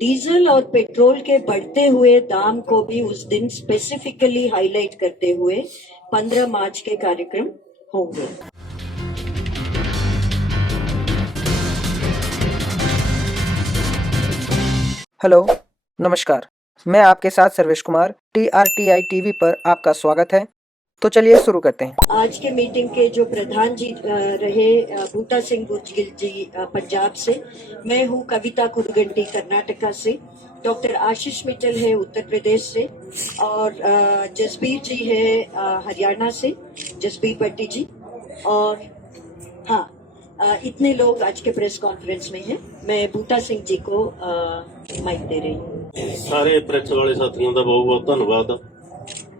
Diesel और petrol के बढ़ते हुए दाम को भी उस दिन स्पेसिफिकली हाईलाइट करते हुए 15 मार्च के कार्यक्रम होंगे। हेलो, नमस्कार। मैं आपके साथ सर्वेश कुमार। TRTI टीवी पर आपका स्वागत है। तो चलिए शुरू करते हैं। आज के मीटिंग के जो प्रधान जी रहे बूटा सिंह बुर्जगिल जी पंजाब से, मैं हूँ कविता कुरगंटी कर्नाटका से, डॉक्टर आशीष मित्तल है उत्तर प्रदेश से, और जसबीर जी है हरियाणा से, जसबीर भट्टी जी। और हाँ, इतने लोग आज के प्रेस कॉन्फ्रेंस में हैं। मैं बूटा सिंह जी को माइक दे रही हूँ। सारे प्रेस वाले साथियों का बहुत बहुत धन्यवाद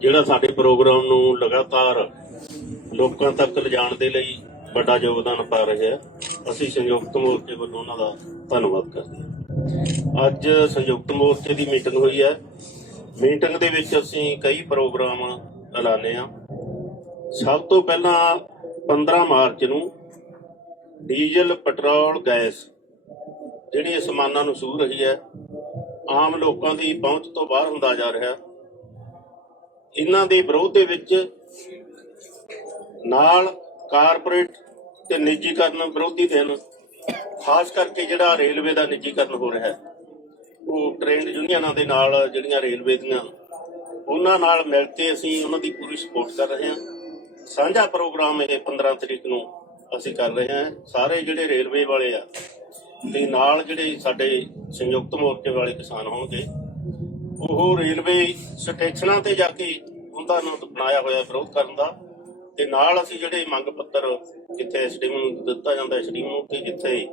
ਜਿਹੜਾ ਸਾਡੇ ਪ੍ਰੋਗਰਾਮ ਨੂੰ ਲਗਾਤਾਰ ਲੋਕਾਂ ਤੱਕ ਲਿਜਾਣ ਦੇ ਲਈ ਵੱਡਾ ਯੋਗਦਾਨ ਪਾ ਰਹੇ ਆ। ਅਸੀਂ ਸੰਯੁਕਤ ਮੋਰਚੇ ਵੱਲੋਂ ਉਹਨਾਂ ਦਾ ਧੰਨਵਾਦ ਕਰਦੇ ਹਾਂ। ਅੱਜ ਸੰਯੁਕਤ ਮੋਰਚੇ ਦੀ ਮੀਟਿੰਗ ਹੋਈ ਹੈ। ਮੀਟਿੰਗ ਦੇ ਵਿੱਚ ਅਸੀਂ ਕਈ ਪ੍ਰੋਗਰਾਮ ਐਲਾਨੇ ਆ। ਸਭ ਤੋਂ ਪਹਿਲਾਂ 15 ਮਾਰਚ ਨੂੰ ਡੀਜ਼ਲ ਪੈਟਰੋਲ ਗੈਸ ਜਿਹੜੀ ਅਸਮਾਨਾਂ ਨੂੰ ਛੂਹ ਰਹੀ ਹੈ, ਆਮ ਲੋਕਾਂ ਦੀ ਪਹੁੰਚ ਤੋਂ ਬਾਹਰ ਹੁੰਦਾ ਜਾ ਰਿਹਾ। ਇਹਨਾਂ ਦੇ ਵਿਰੋਧ ਦੇ ਵਿੱਚ ਨਾਲ ਕਾਰਪੋਰੇਟ ਤੇ ਨਿੱਜੀਕਰਨ ਵਿਰੋਧੀ ਦਿਨ, ਖਾਸ ਕਰਕੇ ਜਿਹੜਾ ਰੇਲਵੇ ਦਾ ਨਿੱਜੀਕਰਨ ਹੋ ਰਿਹਾ, ਉਹ ਟ੍ਰੇਡ ਯੂਨੀਅਨਾਂ ਦੇ ਨਾਲ ਜਿਹੜੀਆਂ ਰੇਲਵੇ ਦੀਆਂ, ਉਹਨਾਂ ਨਾਲ ਮਿਲ ਕੇ ਅਸੀਂ ਉਹਨਾਂ ਦੀ ਪੂਰੀ ਸਪੋਰਟ ਕਰ ਰਹੇ ਹਾਂ। ਸਾਂਝਾ ਪ੍ਰੋਗਰਾਮ ਇਹ 15 ਤਰੀਕ ਨੂੰ ਅਸੀਂ ਕਰ ਰਹੇ ਹਾਂ। ਸਾਰੇ ਜਿਹੜੇ ਰੇਲਵੇ ਵਾਲੇ ਆ ਤੇ ਨਾਲ ਜਿਹੜੇ ਸਾਡੇ ਸੰਯੁਕਤ ਮੋਰਚੇ ਵਾਲੇ ਕਿਸਾਨ ਹੋਣਗੇ, ਉਹ ਰੇਲਵੇ ਸਟੇਸ਼ਨਾਂ ਤੇ ਜਾ ਕੇ ਉਹਨਾਂ ਨੂੰ ਬਣਾਇਆ ਹੋਇਆ ਵਿਰੋਧ ਕਰਨ ਦਾ, ਤੇ ਨਾਲ ਅਸੀਂ ਜਿਹੜੇ ਮੰਗ ਪੱਤਰ ਜਿੱਥੇ ਐਸਡੀਐਮ ਨੂੰ ਦਿੱਤਾ ਜਾਂਦਾ ਐਸਡੀਐਮ ਨੂੰ, ਤੇ ਜਿੱਥੇ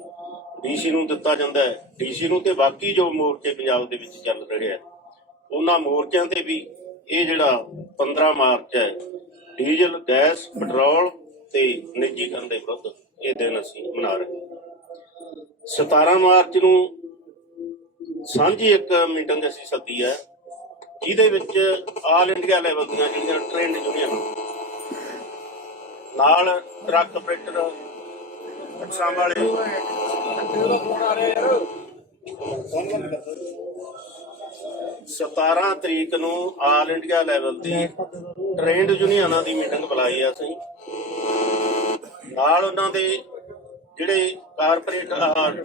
ਡੀਸੀ ਨੂੰ ਦਿੱਤਾ ਜਾਂਦਾ ਡੀਸੀ ਨੂੰ, ਤੇ ਬਾਕੀ ਜੋ ਮੋਰਚੇ ਪੰਜਾਬ ਦੇ ਵਿੱਚ ਚੱਲ ਰਹੇ ਆ ਉਹਨਾਂ ਮੋਰਚਿਆਂ ਤੇ ਵੀ ਇਹ ਜਿਹੜਾ 15 ਮਾਰਚ ਹੈ ਡੀਜ਼ਲ ਗੈਸ ਪੈਟਰੋਲ ਤੇ ਨਿੱਜੀਕਰਨ ਦੇ ਵਿਰੁੱਧ ਇਹ ਦਿਨ ਅਸੀਂ ਮਨਾ ਰਹੇ ਹਾਂ। 17 ਮਾਰਚ ਨੂੰ ਸਾਂਝੀ ਇੱਕ ਮੀਟਿੰਗ ਅਸੀਂ ਸੱਦੀ ਹੈ, ਜਿਹਦੇ ਵਿੱਚ ਆਲ ਇੰਡੀਆ ਲੈਵਲ ਦੀਆਂ ਜਿਹੜੀਆਂ ਟ੍ਰੇਡ ਯੂਨੀਅਨ ਨਾਲ ਟਰੱਕ ਆਪਰੇਟਰ, ਬੱਸਾਂ ਵਾਲੇ, 17 ਤਰੀਕ ਨੂੰ ਆਲ ਇੰਡੀਆ ਲੈਵਲ ਦੀ ਟ੍ਰੇਡ ਯੂਨੀਅਨਾਂ ਦੀ ਮੀਟਿੰਗ ਬੁਲਾਈ ਆ ਅਸੀਂ। ਨਾਲ ਉਹਨਾਂ ਦੇ ਜਿਹੜੇ ਕਾਰਪੋਰੇਟ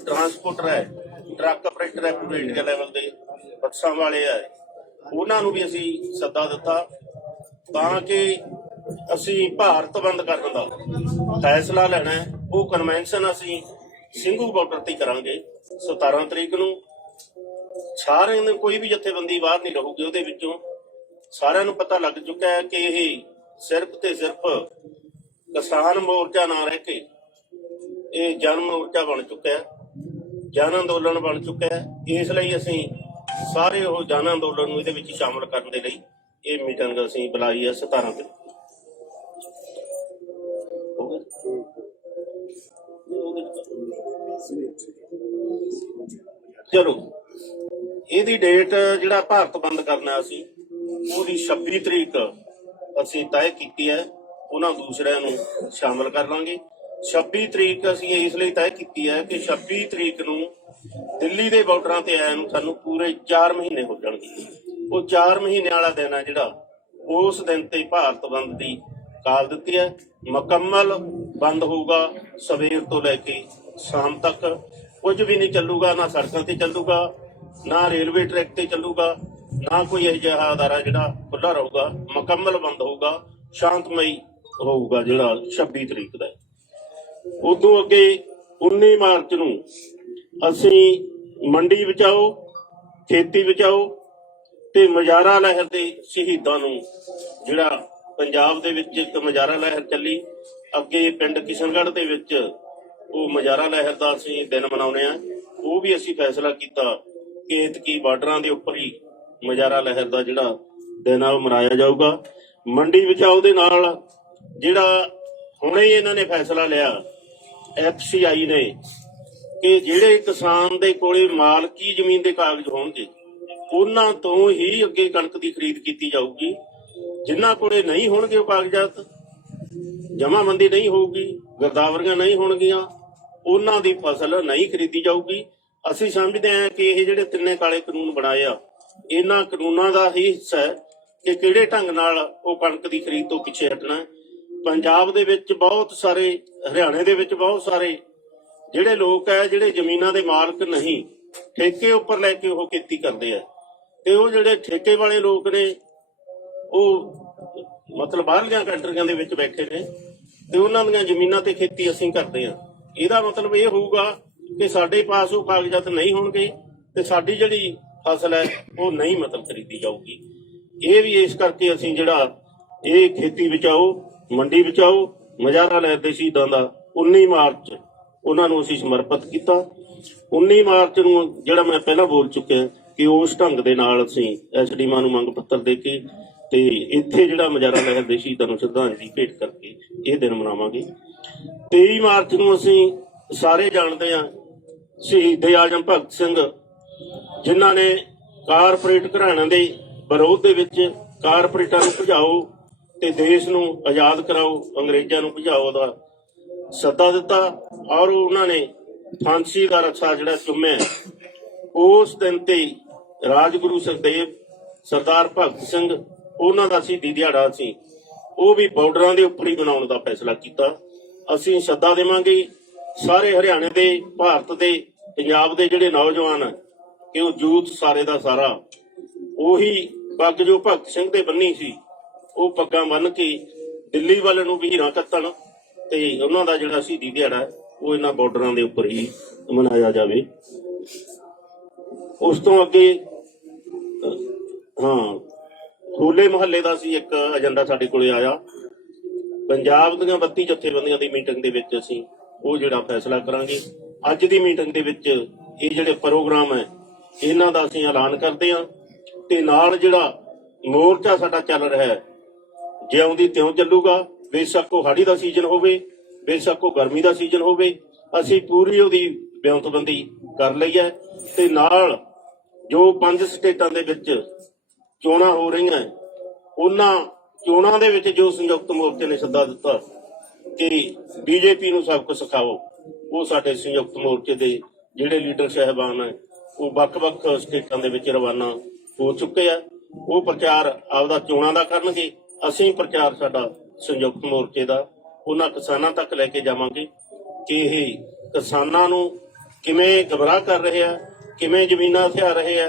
ਟਰਾਂਸਪੋਰਟਰ ਹੈ, ਟਰੱਕ ਆਪਰੇਟਰ ਹੈ ਪੂਰੇ ਇੰਡੀਆ ਲੈਵਲ ਦੇ, ਬੱਸਾਂ ਵਾਲੇ ਆ, ਉਹਨਾਂ ਨੂੰ ਵੀ ਅਸੀਂ ਸੱਦਾ ਦਿੱਤਾ ਤਾਂ ਕਿ ਅਸੀਂ ਭਾਰਤ ਬੰਦ ਕਰਨ ਦਾ ਫੈਸਲਾ ਲੈਣਾ ਹੈ। ਉਹ ਕਨਵੈਨਸ਼ਨ ਅਸੀਂ ਸਿੰਘੂ ਬਾਰਡਰ ਤੇ ਕਰਾਂਗੇ 17 ਤਰੀਕ ਨੂੰ। ਸਾਰਿਆਂ ਨੂੰ, ਕੋਈ ਵੀ ਜਥੇਬੰਦੀ ਬਾਹਰ ਨਹੀਂ ਰਹੂਗੀ ਉਹਦੇ ਵਿੱਚੋਂ। ਸਾਰਿਆਂ ਨੂੰ ਪਤਾ ਲੱਗ ਚੁੱਕਾ ਹੈ ਕਿ ਇਹ ਸਿਰਫ ਤੇ ਸਿਰਫ ਕਿਸਾਨ ਮੋਰਚਾ ਨਾ ਰਹਿ ਕੇ ਇਹ ਜਨ ਮੋਰਚਾ ਬਣ ਚੁੱਕਾ ਹੈ, ਜਨ ਅੰਦੋਲਨ ਬਣ ਚੁੱਕਾ ਹੈ। ਇਸ ਲਈ ਅਸੀਂ ਸਾਰੇ ਉਹ ਜਨ ਅੰਦੋਲਨ ਨੂੰ ਇਹਦੇ ਵਿੱਚ ਸ਼ਾਮਲ ਕਰਨ ਦੇ ਲਈ ਇਹ ਮੀਟਿੰਗ ਅਸੀਂ ਬੁਲਾਈ ਹੈ 17 ਤਰੀਕ। ਚਲੋ, ਇਹਦੀ ਡੇਟ ਜਿਹੜਾ ਭਾਰਤ ਬੰਦ ਕਰਨਾ ਅਸੀਂ ਉਹਦੀ 26 ਤਰੀਕ ਅਸੀਂ ਤੈਅ ਕੀਤੀ ਹੈ। ਉਹਨਾਂ ਦੂਸਰਿਆਂ ਨੂੰ ਸ਼ਾਮਲ ਕਰ ਲਾਂਗੇ। 26 ਤਰੀਕ ਅਸੀਂ ਇਸ ਲਈ ਤੈਅ ਕੀਤੀ ਹੈ ਕਿ 26 ਤਰੀਕ ਨੂੰ ਦਿੱਲੀ ਦੇ ਬਾਰਡਰਾਂ ਤੇ ਆਇਆ ਨੂੰ ਸਾਨੂੰ ਪੂਰੇ 4 ਮਹੀਨੇ ਹੋ ਜਾਣਗੇ। ਉਹ 4 ਮਹੀਨੇ ਵਾਲਾ ਦਿਨ ਹੈ ਜਿਹੜਾ, ਉਸ ਦਿਨ ਤੇ ਭਾਰਤ ਬੰਦ ਦੀ ਕਾਲ ਦਿੱਤੀ ਹੈ। ਮੁਕੰਮਲ ਬੰਦ ਹੋਊਗਾ, ਸਵੇਰ ਤੋਂ ਲੈ ਕੇ ਸ਼ਾਮ ਤੱਕ ਕੁਝ ਵੀ ਨਹੀਂ ਚੱਲੂਗਾ, ਨਾ ਸੜਕਾਂ ਤੇ ਚੱਲੂਗਾ, ਨਾ ਰੇਲਵੇ ਟਰੈਕ ਤੇ ਚੱਲੂਗਾ, ਨਾ ਕੋਈ ਇਹੋ ਜਿਹਾ ਅਦਾਰਾ ਜਿਹੜਾ ਖੁੱਲਾ ਰਹੂਗਾ। ਮੁਕੰਮਲ ਬੰਦ ਹੋਊਗਾ, ਸ਼ਾਂਤਮਈ ਹੋਊਗਾ ਜਿਹੜਾ 26 ਤਰੀਕ ਦਾ। ਉਦੋਂ ਅੱਗੇ 19 ਮਾਰਚ ਨੂੰ ਅਸੀਂ ਮੰਡੀ ਬਚਾਓ, ਖੇਤੀ ਬਚਾਓ ਤੇ ਮੁਜ਼ਾਹਰਾ ਲਹਿਰ ਦੇ ਸ਼ਹੀਦਾਂ ਨੂੰ, ਜਿਹੜਾ ਪੰਜਾਬ ਦੇ ਵਿੱਚ ਇੱਕ ਮੁਜ਼ਾਹਰਾ ਲਹਿਰ ਚੱਲੀ, ਅੱਗੇ ਪਿੰਡ ਕਿਸ਼ਨਗੜ੍ਹ ਦੇ ਵਿੱਚ ਉਹ ਮੁਜ਼ਾਹਰਾ ਲਹਿਰ ਦਾ ਅਸੀਂ ਦਿਨ ਮਨਾਉਣੇ ਆ। ਉਹ ਵੀ ਅਸੀਂ ਫੈਸਲਾ ਕੀਤਾ ਕਿ ਐਤਕੀ ਬਾਰਡਰਾਂ ਦੇ ਉੱਪਰ ਹੀ ਮੁਜ਼ਾਹਰਾ ਲਹਿਰ ਦਾ ਜਿਹੜਾ ਦਿਨ ਆ ਉਹ ਮਨਾਇਆ ਜਾਊਗਾ। ਮੰਡੀ ਬਚਾਓ ਦੇ ਨਾਲ ਜਿਹੜਾ ਹੁਣੇ ਇਹਨਾਂ ਨੇ ਫੈਸਲਾ ਲਿਆ FCI ਨੇ ਕਿ ਜਿਹੜੇ ਕਿਸਾਨ ਦੇ ਕੋਲੇ ਮਾਲਕੀ ਜ਼ਮੀਨ ਦੇ ਕਾਗਜ਼ ਹੋਣਗੇ ਉਹਨਾਂ ਤੋਂ ਹੀ ਅੱਗੇ ਕਣਕ ਦੀ ਖਰੀਦ ਕੀਤੀ ਜਾਊਗੀ। ਜਿਨ੍ਹਾਂ ਕੋਲੇ ਨਹੀਂ ਹੋਣਗੇ ਉਹ ਕਾਗਜ਼ਾਤ, ਜਮਾਬੰਦੀ ਨਹੀਂ ਹੋਊਗੀ, ਗਿਰਦਾਵਰੀਆਂ ਨਹੀਂ ਹੋਣਗੀਆਂ, ਉਹਨਾਂ ਦੀ ਫਸਲ ਨਹੀਂ ਖਰੀਦੀ ਜਾਊਗੀ। ਅਸੀਂ ਸਮਝਦੇ ਹਾਂ ਕਿ ਇਹ ਜਿਹੜੇ ਤਿੰਨੇ ਕਾਲੇ ਕਾਨੂੰਨ ਬਣਾਏ ਆ, ਇਹਨਾਂ ਕਾਨੂੰਨਾਂ ਦਾ ਹੀ ਹਿੱਸਾ ਹੈ ਕਿ ਕਿਹੜੇ ਢੰਗ ਨਾਲ ਉਹ ਕਣਕ ਦੀ ਖਰੀਦ ਤੋਂ ਪਿੱਛੇ ਹਟਣਾ ਹੈ। ਪੰਜਾਬ ਦੇ ਵਿੱਚ ਬਹੁਤ ਸਾਰੇ, ਹਰਿਆਣੇ ਦੇ ਵਿੱਚ ਬਹੁਤ ਸਾਰੇ ਜਿਹੜੇ ਲੋਕ ਹੈ ਜਿਹੜੇ ਜ਼ਮੀਨਾਂ ਦੇ ਮਾਲਕ ਨਹੀਂ, ਠੇਕੇ ਉੱਪਰ ਲੈ ਕੇ ਉਹ ਖੇਤੀ ਕਰਦੇ ਆ, ਤੇ ਉਹ ਜਿਹੜੇ ਠੇਕੇ ਵਾਲੇ ਲੋਕ ਨੇ ਉਹ ਮਤਲਬ ਬਾਹਰਲੀਆਂ ਕੰਟਰੀਆਂ ਦੇ ਵਿੱਚ ਬੈਠੇ ਨੇ ਤੇ ਉਹਨਾਂ ਦੀਆਂ ਜ਼ਮੀਨਾਂ ਤੇ ਖੇਤੀ ਅਸੀਂ ਕਰਦੇ ਆ। ਇਹਦਾ ਮਤਲਬ ਇਹ ਹੋਊਗਾ ਕਿ ਸਾਡੇ ਪਾਸ ਉਹ ਕਾਗਜ਼ਾਤ ਨਹੀਂ ਹੋਣਗੇ ਤੇ ਸਾਡੀ ਜਿਹੜੀ ਫਸਲ ਹੈ ਉਹ ਨਹੀਂ ਮਤਲਬ ਖਰੀਦੀ ਜਾਊਗੀ। ਇਹ ਵੀ ਇਸ ਕਰਕੇ ਅਸੀਂ ਜਿਹੜਾ ਇਹ ਖੇਤੀ ਬਚਾਓ ਮੰਡੀ ਬਚਾਓ ਮੁਜ਼ਾਹਰਾ ਲਹਿਰ ਦੇ ਸ਼ਹੀਦਾਂ ਦਾ 19 ਮਾਰਚ ਉਹਨਾਂ ਨੂੰ ਅਸੀਂ ਸਮਰਪਿਤ ਕੀਤਾ। 19 ਮਾਰਚ ਨੂੰ ਜਿਹੜਾ ਮੈਂ ਪਹਿਲਾਂ ਬੋਲ ਚੁੱਕਿਆ ਕਿ ਉਸ ਢੰਗ ਦੇ ਨਾਲ ਅਸੀਂ ਐਸਡੀਮਾ ਨੂੰ ਮੰਗ ਪੱਤਰ ਦੇ ਕੇ ਤੇ ਇੱਥੇ ਜਿਹੜਾ ਮੁਜ਼ਾਹਰਾ ਲਹਿਰ ਦੇ ਸ਼ਹੀਦਾਂ ਨੂੰ ਸ਼ਰਧਾਂਜਲੀ ਭੇਟ ਕਰਕੇ ਇਹ ਦਿਨ ਮਨਾਵਾਂਗੇ। 23 ਮਾਰਚ ਨੂੰ ਅਸੀਂ ਸਾਰੇ ਜਾਣਦੇ ਹਾਂ ਸ਼ਹੀਦ ਆਜਮ ਭਗਤ ਸਿੰਘ, ਜਿਨ੍ਹਾਂ ਨੇ ਕਾਰਪੋਰੇਟ ਘਰਾਣਿਆਂ ਦੇ ਵਿਰੋਧ ਦੇ ਵਿੱਚ ਕਾਰਪੋਰੇਟਾਂ ਨੂੰ ਭਜਾਓ ਤੇ ਦੇਸ਼ ਨੂੰ ਆਜ਼ਾਦ ਕਰਾਓ, ਅੰਗਰੇਜ਼ਾਂ ਨੂੰ ਭਜਾਓ ਦਾ ਸੱਦਾ ਦਿੱਤਾ ਔਰ ਉਹਨਾਂ ਨੇ ਫਾਂਸੀ ਦਾ ਰਸਾ ਜਿਹੜਾ ਚੁੰਮਿਆ। ਉਸ ਦਿਨ ਤੇ ਰਾਜਗੁਰੂ ਸੁਖਦੇਵ, ਸਰਦਾਰ ਭਗਤ ਸਿੰਘ, ਉਹਨਾਂ ਦਾ ਸ਼ਹੀਦੀ ਦਿਹਾੜਾ ਸੀ, ਉਹ ਵੀ ਬਾਰਡਰਾਂ ਦੇ ਉੱਪਰ ਹੀ ਬਣਾਉਣ ਦਾ ਫੈਸਲਾ ਕੀਤਾ। ਅਸੀਂ ਸੱਦਾ ਦੇਵਾਂਗੇ ਸਾਰੇ ਹਰਿਆਣੇ ਦੇ, ਭਾਰਤ ਦੇ, ਪੰਜਾਬ ਦੇ ਜਿਹੜੇ ਨੌਜਵਾਨ ਕਿ ਉਹ ਯੂਥ ਸਾਰੇ ਦਾ ਸਾਰਾ ਉਹੀ ਪੱਗ ਜੋ ਭਗਤ ਸਿੰਘ ਦੇ ਬੰਨੀ ਸੀ ਉਹ ਪੱਗਾਂ ਬੰਨ ਕੇ ਦਿੱਲੀ ਵੱਲ ਨੂੰ ਵੀਰਾਂ ਕੱਤਣ ਤੇ ਉਹਨਾਂ ਦਾ ਜਿਹੜਾ ਸ਼ਹੀਦੀ ਦਿਹਾੜਾ ਉਹ ਇਹਨਾਂ ਬਾਰਡਰਾਂ ਦੇ ਉੱਪਰ ਹੀ ਮਨਾਇਆ ਜਾਵੇ। ਉਸ ਤੋਂ ਅੱਗੇ ਹੋਲੇ ਮਹੱਲੇ ਦਾ ਸੀ ਇੱਕ ਏਜੰਡਾ ਸਾਡੇ ਕੋਲੇ ਆਇਆ। ਪੰਜਾਬ ਦੀਆਂ 32 ਜਥੇਬੰਦੀਆਂ ਦੀ ਮੀਟਿੰਗ ਦੇ ਵਿੱਚ ਅਸੀਂ ਉਹ ਜਿਹੜਾ ਫੈਸਲਾ ਕਰਾਂਗੇ। ਅੱਜ ਦੀ ਮੀਟਿੰਗ ਦੇ ਵਿੱਚ ਇਹ ਜਿਹੜੇ ਪ੍ਰੋਗਰਾਮ ਹੈ ਇਹਨਾਂ ਦਾ ਅਸੀਂ ਐਲਾਨ ਕਰਦੇ ਹਾਂ ਤੇ ਨਾਲ ਜਿਹੜਾ ਮੋਰਚਾ ਸਾਡਾ ਚੱਲ ਰਿਹਾ ਹੈ ਜਿਉਂ ਦੀ ਤਿਉਂ ਚੱਲੂਗਾ। ਬੇਸ਼ੱਕ ਉਹ ਹਾੜੀ ਦਾ ਸੀਜ਼ਨ ਹੋਵੇ, ਬੇਸ਼ੱਕ ਉਹ ਗਰਮੀ ਦਾ ਸੀਜ਼ਨ ਹੋਵੇ, ਅਸੀਂ ਪੂਰੀ ਉਹਦੀ ਬਿਆਨਤਬੰਦੀ ਕਰ ਲਈ ਹੈ। ਤੇ ਨਾਲ ਜੋ 5 ਸਟੇਟਾਂ ਦੇ ਵਿੱਚ ਚੋਣਾਂ ਹੋ ਰਹੀਆਂ ਉਹਨਾਂ ਚੋਣਾਂ ਦੇ ਵਿੱਚ ਜੋ ਸੰਯੁਕਤ ਮੋਰਚੇ ਨੇ ਸੱਦਾ ਦਿੱਤਾ ਕਿ ਬੀਜੇਪੀ ਨੂੰ ਸਬਕ ਸਿਖਾਓ, ਉਹ ਸਾਡੇ ਸੰਯੁਕਤ ਮੋਰਚੇ ਦੇ ਜਿਹੜੇ ਲੀਡਰ ਸਾਹਿਬਾਨ ਹੈ ਉਹ ਵੱਖ-ਵੱਖ ਸਟੇਟਾਂ ਦੇ ਵਿੱਚ ਰਵਾਨਾ ਹੋ ਚੁੱਕੇ ਆ। ਉਹ ਪ੍ਰਚਾਰ ਆਪਦਾ ਚੋਣਾਂ ਦਾ ਕਰਨਗੇ, ਅਸੀਂ ਪ੍ਰਚਾਰ ਸਾਡਾ ਸੰਯੁਕਤ ਮੋਰਚੇ ਦਾ ਉਹਨਾਂ ਕਿਸਾਨਾਂ ਤੱਕ ਲੈ ਕੇ ਜਾਵਾਂਗੇ ਕਿ ਇਹ ਕਿਸਾਨਾਂ ਨੂੰ ਕਿਵੇਂ ਗਮਰਾਹ ਕਰ ਰਹੇ ਆ, ਕਿਵੇਂ ਜ਼ਮੀਨਾਂ ਹਥਿਆ ਰਹੇ ਆ,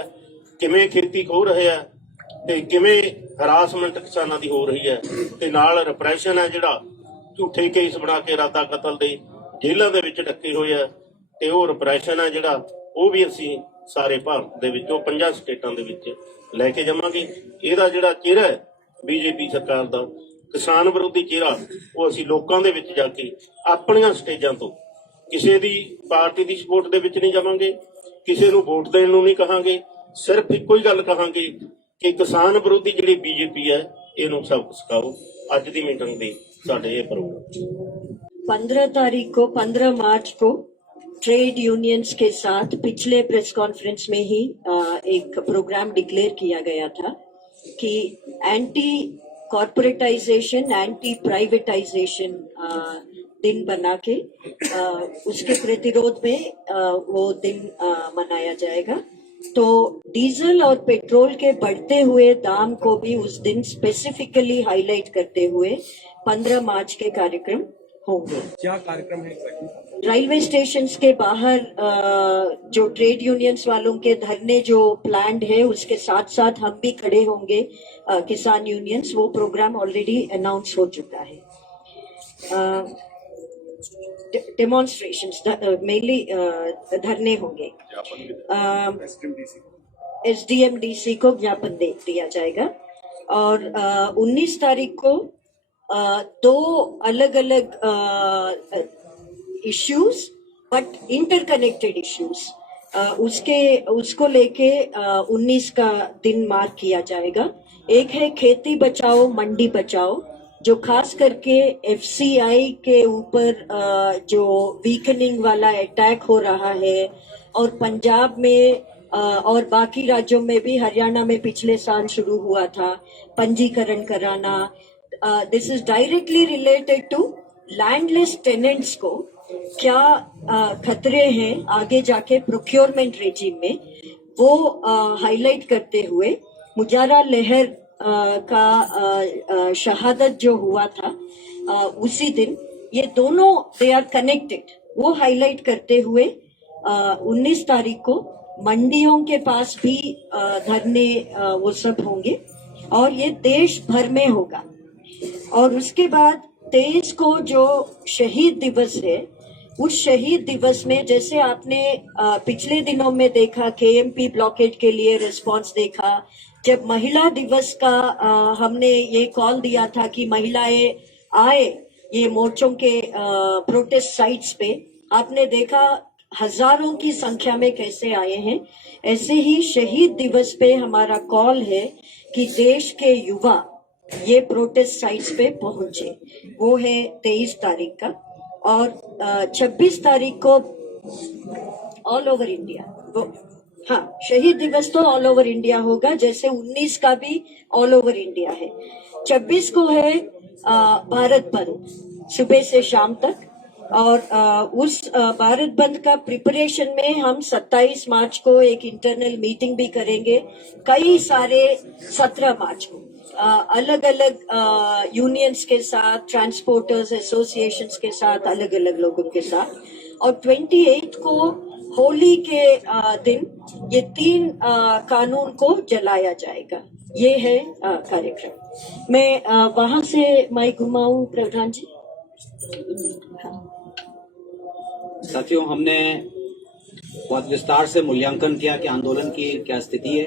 ਕਿਵੇਂ ਖੇਤੀ ਖੋਹ ਰਹੇ ਆ ਤੇ ਕਿਵੇਂ ਹਰਾਸਮੈਂਟ ਕਿਸਾਨਾਂ ਦੀ ਹੋ ਰਹੀ ਹੈ ਤੇ ਨਾਲ ਰਿਪਰੈਸ਼ਨ ਹੈ ਜਿਹੜਾ ਝੂਠੇ ਕੇਸ ਬਣਾ ਕੇ ਇਰਾਦਾ ਕਤਲ ਦੇ ਜੇਲ੍ਹਾਂ ਦੇ ਵਿੱਚ ਡੱਕੇ ਹੋਏ ਆ ਤੇ ਉਹ ਰਿਪਰੈਸ਼ਨ ਹੈ ਜਿਹੜਾ ਉਹ ਵੀ ਅਸੀਂ ਸਾਰੇ ਭਾਰਤ ਦੇ ਵਿੱਚੋਂ 5 ਸਟੇਟਾਂ ਦੇ ਵਿੱਚ ਲੈ ਕੇ ਜਾਵਾਂਗੇ। ਇਹਦਾ ਜਿਹੜਾ ਚਿਹਰਾ ਹੈ ਬੀਜੇਪੀ ਸਰਕਾਰ ਦਾ ਕਿਸਾਨ ਵਿਰੋਧੀ ਚਿਹਰਾ ਉਹ ਅਸੀਂ ਲੋਕਾਂ ਦੇ ਵਿੱਚ ਜਾ ਕੇ ਆਪਣੀਆਂ ਸਟੇਜਾਂ ਤੋਂ ਕਿਸੇ ਦੀ ਪਾਰਟੀ ਦੀ ਸਪੋਰਟ ਦੇ ਵਿੱਚ ਨਹੀਂ ਜਾਵਾਂਗੇ, ਕਿਸੇ ਨੂੰ ਵੋਟ ਦੇਣ ਨੂੰ ਨਹੀਂ ਕਹਾਂਗੇ, ਸਿਰਫ ਇੱਕੋ ਹੀ ਗੱਲ ਕਹਾਂਗੇ ਕਿ किसान विरोधी जी बीजेपी है इन्हू सबक सिखाओ। अज की मीटिंग दी साडे ये प्रोग्राम 15 तारीख को 15 मार्च को ट्रेड यूनियंस के साथ पिछले प्रेस कॉन्फ्रेंस में ही एक प्रोग्राम डिक्लेयर किया गया था कि एंटी कॉर्पोरेटाइजेशन एंटी प्राइवेटाइजेशन दिन बना के उसके प्रतिरोध में वो दिन मनाया जाएगा। तो डीजल और पेट्रोल के बढ़ते हुए दाम को भी उस दिन स्पेसिफिकली हाईलाइट करते हुए 15 मार्च के कार्यक्रम होंगे। क्या कार्यक्रम है? रेलवे स्टेशन के बाहर जो ट्रेड यूनियंस वालों के धरने जो प्लान्ड है उसके साथ साथ हम भी खड़े होंगे किसान यूनियंस। वो प्रोग्राम ऑलरेडी अनाउंस हो चुका है। डेमोन्स्ट्रेशंस मेनली धरने होंगे। SDMDC को ज्ञापन दे दिया जाएगा और 19 तारीख को दो अलग अलग इश्यूज बट इंटरकनेक्टेड इश्यूज उसको लेके 19 का दिन मार्क किया जाएगा। एक है खेती बचाओ मंडी बचाओ, जो खास करके FCI के ऊपर जो वीकनिंग वाला अटैक हो रहा है और पंजाब में और बाकी राज्यों में भी, हरियाणा में पिछले साल शुरू हुआ था पंजीकरण कराना। This is directly related to landless tenants को क्या खतरे हैं आगे जाके प्रोक्योरमेंट रेजिम में, वो हाईलाइट करते हुए मुजारा लहर का शहादत जो हुआ था उसी दिन, ये दोनों दे आर कनेक्टेड, वो हाईलाइट करते हुए 19 तारीख को मंडियों के पास भी धरने वो सब होंगे और ये देश भर में होगा। और उसके बाद 23 को जो शहीद दिवस है, उस शहीद दिवस में जैसे आपने पिछले दिनों में देखा, केएमपी ब्लॉकेट के लिए रिस्पांस देखा, जब महिला दिवस का हमने ये कॉल दिया था कि महिलाएं आए ये मोर्चों के प्रोटेस्ट साइट्स पे, आपने देखा हजारों की संख्या में कैसे आए हैं। ऐसे ही शहीद दिवस पे हमारा कॉल है कि देश के युवा ये प्रोटेस्ट साइट्स पे पहुंचे। वो है 23 तारीख का। और 26 तारीख को ऑल ओवर इंडिया, वो हाँ, शहीद दिवस तो ऑल ओवर इंडिया होगा, जैसे 19 का भी ऑल ओवर इंडिया है। 26 को है भारत बंद सुबह से शाम तक, और उस भारत बंद का प्रिपरेशन में हम 27 मार्च को एक इंटरनल मीटिंग भी करेंगे। कई सारे 17 मार्च को अलग अलग यूनियंस के साथ, ट्रांसपोर्टर्स एसोसिएशंस के साथ, अलग अलग लोगों के साथ, और 28 को होली के दिन ये 3 कानून को जलाया जाएगा। ये है कार्यक्रम। मैं वहां से माइक घुमाऊं प्रधान जी। साथियों, हमने बहुत विस्तार से मूल्यांकन किया कि आंदोलन की क्या स्थिति है।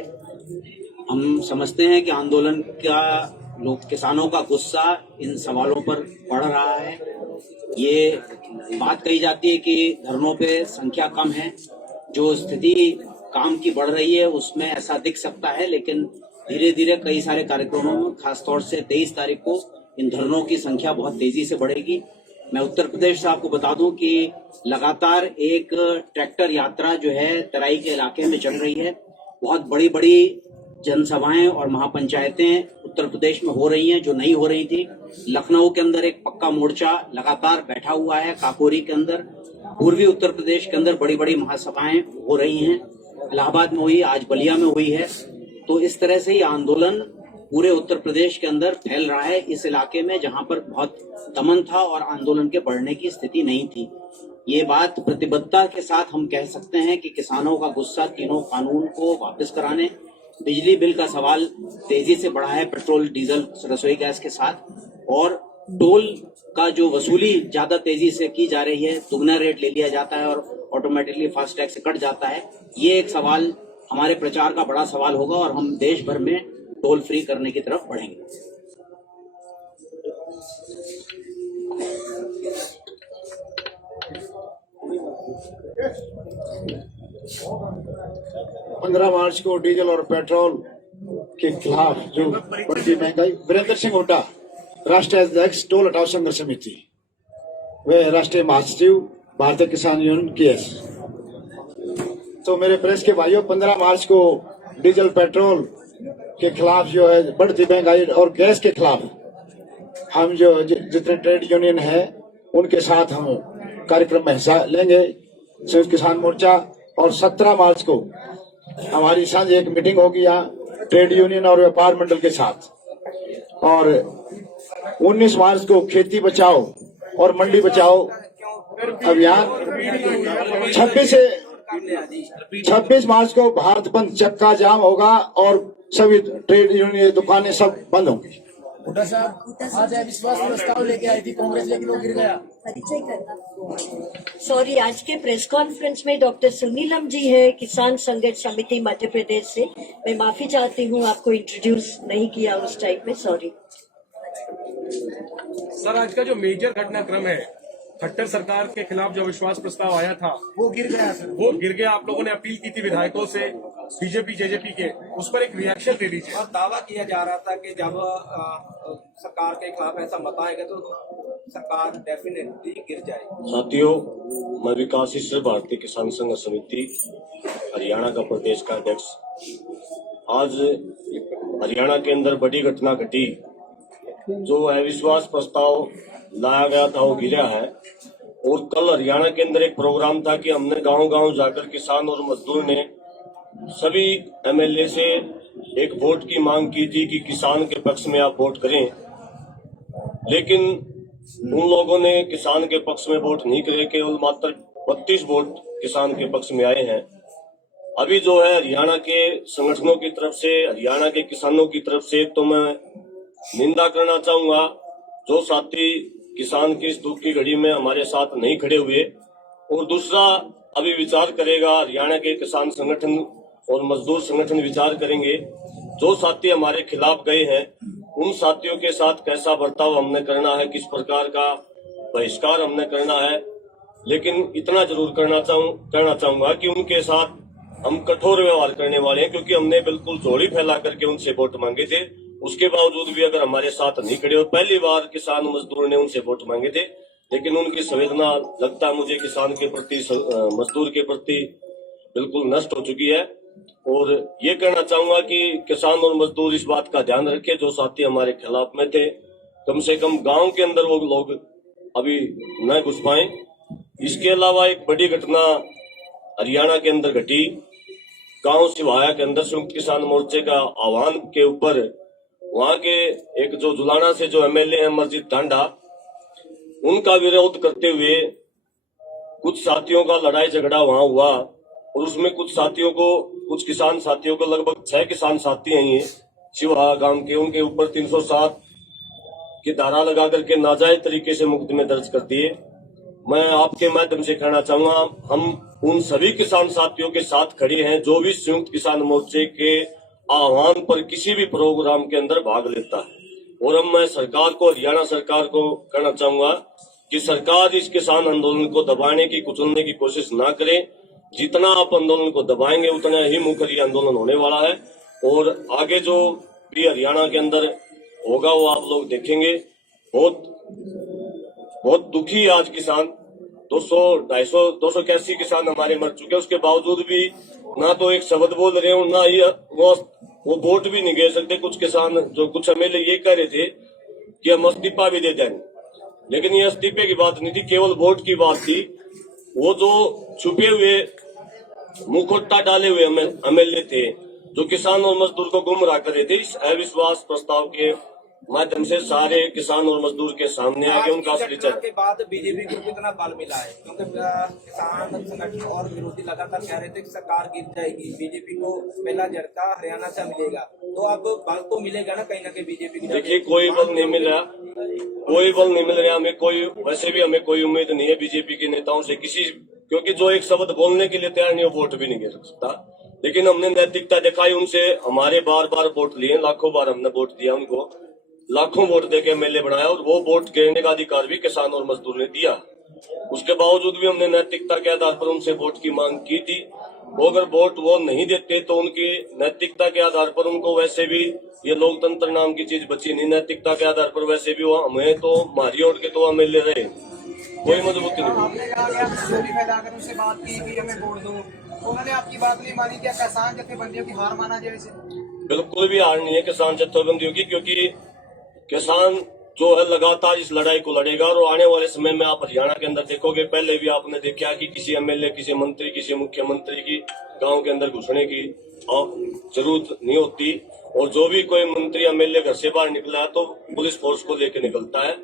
हम समझते हैं कि आंदोलन का किसानों का गुस्सा इन सवालों पर बढ़ रहा है। ये बात कही जाती है कि धरनों पे संख्या कम है, जो स्थिति काम की बढ़ रही है उसमें ऐसा दिख सकता है, लेकिन धीरे धीरे कई सारे कार्यक्रमों में, खासतौर से 23 तारीख को इन धरनों की संख्या बहुत तेजी से बढ़ेगी। मैं उत्तर प्रदेश से आपको बता दूं कि लगातार एक ट्रैक्टर यात्रा जो है तराई के इलाके में चल रही है। बहुत बड़ी बड़ी जनसभाएं और महापंचायतें उत्तर प्रदेश में हो रही हैं जो नहीं हो रही थी। लखनऊ के अंदर एक पक्का मोर्चा लगातार बैठा हुआ है, काकोरी के अंदर, पूर्वी उत्तर प्रदेश के अंदर बड़ी बड़ी महासभाएं हो रही हैं, इलाहाबाद में हुई, आज बलिया में हुई है। तो इस तरह से ये आंदोलन पूरे उत्तर प्रदेश के अंदर फैल रहा है, इस इलाके में जहां पर बहुत दमन था और आंदोलन के बढ़ने की स्थिति नहीं थी। ये बात प्रतिबद्धता के साथ हम कह सकते हैं कि किसानों का गुस्सा तीनों कानून को वापस कराने, बिजली बिल का सवाल तेजी से बढ़ा है पेट्रोल डीजल रसोई गैस के साथ, और टोल का जो वसूली ज्यादा तेजी से की जा रही है, दुगना रेट ले लिया जाता है और ऑटोमेटिकली फास्टैग से कट जाता है। ये एक सवाल हमारे प्रचार का बड़ा सवाल होगा और हम देश भर में टोल फ्री करने की तरफ बढ़ेंगे। पंद्रह मार्च को डीजल और पेट्रोल के खिलाफ जो बढ़ती महंगाई, वीरेंद्र सिंह हुड्डा, राष्ट्रीय अध्यक्ष टोल हटाओ संघर्ष समिति, वे राष्ट्रीय महासचिव भारतीय किसान यूनियन केएस। तो मेरे प्रेस के भाइयों, 15 मार्च को डीजल पेट्रोल के खिलाफ जो है बढ़ती महंगाई और गैस के खिलाफ हम जो जितने ट्रेड यूनियन है उनके साथ हम कार्यक्रम में हिस्सा लेंगे, संयुक्त किसान मोर्चा। और 17 मार्च को हमारी सांझ एक मीटिंग होगी यहाँ ट्रेड यूनियन और व्यापार मंडल के साथ। और 19 मार्च को खेती बचाओ और मंडी बचाओ अभियान। 26 मार्च को भारत बंद, चक्का जाम होगा और सभी ट्रेड यूनियन दुकानें सब बंद होंगी। हुड्डा साहब, आज अविश्वास प्रस्ताव लेके आई थी कांग्रेस, लेकिन वो गिर गया। परिचय करना। सॉरी, आज के प्रेस कॉन्फ्रेंस में डॉक्टर सुनीलम जी है, किसान संघर्ष समिति मध्य प्रदेश से। मैं माफी चाहती हूँ, आपको इंट्रोड्यूस नहीं किया उस टाइम में, सॉरी। सर, आज का जो मेजर घटनाक्रम है, खट्टर सरकार के खिलाफ जो अविश्वास प्रस्ताव आया था वो गिर गया सर, वो गिर गया। आप लोगों ने अपील की थी विधायकों से, बीजेपी जेजेपी के, उस पर एक रिएक्शन दे दीजिए। और दावा किया जा रहा था कि जब सरकार के खिलाफ ऐसा मत आएगा तो सरकार डेफिनेटली गिर जाएगी। साथियों, मैं विकासशील भारतीय किसान संघ समिति हरियाणा का प्रदेश का अध्यक्ष। आज हरियाणा के अंदर बड़ी घटना घटी, जो अविश्वास प्रस्ताव लाया गया था वो गिरा है। और कल हरियाणा के अंदर एक प्रोग्राम था कि हमने गांव गांव जाकर किसान और मजदूर ने सभी एमएलए से एक वोट की मांग की थी कि किसान के पक्ष में आप वोट करें, लेकिन उन लोगों ने किसान के पक्ष में वोट नहीं करे, केवल मात्र 32 वोट किसान के पक्ष में आए हैं। अभी जो है हरियाणा के संगठनों की तरफ से, हरियाणा के किसानों की तरफ से तो मैं निंदा करना चाहूंगा, जो साथी किसान की इस दुख की घड़ी में हमारे साथ नहीं खड़े हुए। और दूसरा, अभी विचार करेगा हरियाणा के किसान संगठन और मजदूर संगठन विचार करेंगे, जो साथी हमारे खिलाफ गए हैं उन साथियों के साथ कैसा बर्ताव हमने करना है, किस प्रकार का बहिष्कार हमने करना है। लेकिन इतना जरूर कहना चाहूंगा कि उनके साथ हम कठोर व्यवहार करने वाले हैं, क्योंकि हमने बिल्कुल झोली फैला करके उनसे वोट मांगे थे। उसके बावजूद भी अगर हमारे साथ नहीं खड़े, और पहली बार किसान मजदूर ने उनसे वोट मांगे थे, लेकिन उनकी संवेदना लगता है मुझे किसान के प्रति, मजदूर के प्रति बिल्कुल नष्ट हो चुकी है। और ये कहना चाहूंगा कि किसान और मजदूर इस बात का ध्यान रखें, जो साथी हमारे खिलाफ में थे कम से कम गांव के अंदर वो लोग अभी न घुस पाए। इसके अलावा एक बड़ी घटना हरियाणा के अंदर घटी, गांव सिवाया के अंदर संयुक्त किसान मोर्चे का आह्वान के ऊपर वहां के एक जो जुलाना से जो एमएलए हैं मस्जिद टांडा, उनका विरोध करते हुए कुछ साथियों का लड़ाई झगड़ा वहां हुआ, और उसमें कुछ किसान साथियों को, लगभग 6 किसान साथी हैं ये शिवा गांव के, उनके ऊपर 307 की धारा लगा करके नाजायज तरीके से मुकदमे दर्ज कर दिए। मैं आपके माध्यम से कहना चाहूंगा, हम उन सभी किसान साथियों के साथ खड़े हैं जो भी संयुक्त किसान मोर्चे के आह्वान पर किसी भी प्रोग्राम के अंदर भाग लेता है। और अब मैं सरकार को, हरियाणा सरकार को कहना चाहूंगा कि सरकार इस किसान आंदोलन को दबाने की, कुचलने की कोशिश ना करे। जितना आप आंदोलन को दबाएंगे उतना ही मुखर ये आंदोलन होने वाला है, और आगे जो भी हरियाणा के अंदर होगा वो आप लोग देखेंगे। बहुत दुखी है आज किसान, 281 किसान हमारे मर चुके हैं, उसके बावजूद भी ना तो एक शब्द बोल रहे हो, ना ही वो वोट भी नहीं दे सकते। कुछ किसान, जो कुछ एमएलए ये कह रहे थे कि हम इस्तीफा भी दे देंगे, लेकिन ये इस्तीफे की बात नहीं थी, केवल वोट की बात थी। वो जो छुपे हुए मुखौटा डाले हुए एमएलए थे, जो किसान और मजदूर को गुमराह कर रहे थे, इस अविश्वास प्रस्ताव के माध्यम से सारे किसान और मजदूर के सामने आके उनका असली चेहरा के बाद बीजेपी को कितना बल मिला है, क्योंकि किसान संगठन और विरोधी लगातार कह रहे थे कि सरकार गिर जाएगी, बीजेपी को पहला झटका हरियाणा से मिलेगा, तो अब बल तो मिलेगा ना कहीं ना कहीं बीजेपी की। देखिए, कोई बल नहीं मिल रहा, हमें कोई, वैसे भी हमें कोई उम्मीद नहीं है बीजेपी के नेताओं से किसी, क्योंकि जो एक शब्द बोलने के लिए तैयार नहीं, वो वोट भी नहीं दे सकता। लेकिन हमने नैतिकता दिखाई, उनसे हमारे बार वोट लिए, लाखों बार हमने वोट दिया उनको, लाखों वोट देके एमएलए बनाया, और वो वोट गिरने का अधिकार भी किसान और मजदूर ने दिया। उसके बावजूद भी हमने नैतिकता के आधार पर उनसे वोट की मांग की थी। वो अगर वोट वो नहीं देते तो उनकी नैतिकता के आधार पर उनको, वैसे भी ये लोकतंत्र नाम की चीज बची नहीं, नैतिकता के आधार पर वैसे भी वो हमें तो मारी ओढ़ के तो एमएलए रहे, कोई मजबूती नहीं। आपने कहा कि आप चोरी फैलाकर उनसे बात की कि हमें वोट दो, उन्होंने आपकी बात नहीं मानी। क्या किसान जत्थेबंदियों की हार माना जाए इसे? बिल्कुल भी हार नहीं है किसान जत्थेबंदियों की, क्योंकि किसान जो है लगातार इस लड़ाई को लड़ेगा। और आने वाले समय में आप हरियाणा के अंदर देखोगे, पहले भी आपने देखा कि किसी एमएलए, किसी मंत्री, किसी मुख्यमंत्री की गांव के अंदर घुसने की जरूरत नहीं होती, और जो भी कोई मंत्री एमएलए घर से बाहर निकला है तो पुलिस फोर्स को लेकर निकलता है।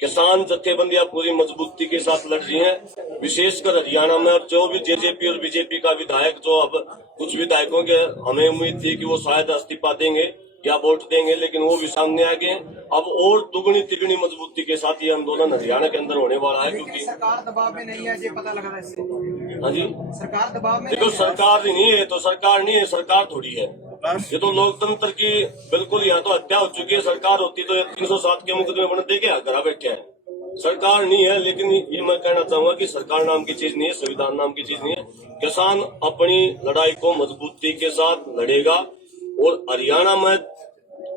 किसान जत्थेबंदियां पूरी मजबूती के साथ लड़ रही हैं, विशेषकर हरियाणा में। जो भी जेजेपी और बीजेपी का विधायक, जो अब कुछ विधायकों के हमें उम्मीद थी कि वो शायद इस्तीफा देंगे या वोट देंगे, लेकिन वो भी सामने आ गए। अब और दुगनी तिगुनी मजबूती के साथ ये आंदोलन हरियाणा के अंदर होने वाला है, क्योंकि सरकार दबाव में नहीं है, ये पता लग रहा है इससे। हाँ जी, सरकार दबाव में देखो, सरकार नहीं है तो सरकार नहीं है, सरकार थोड़ी है ये तो लोकतंत्र की बिल्कुल, यहाँ तो हत्या हो चुकी है। सरकार होती तो 307 के मुकदमे बन दे के घर बैठे हैं, सरकार नहीं है। लेकिन ये मैं कहना चाहूंगा कि सरकार नाम की चीज नहीं है, संविधान नाम की चीज नहीं है। किसान अपनी लड़ाई को मजबूती के साथ लड़ेगा, और हरियाणा में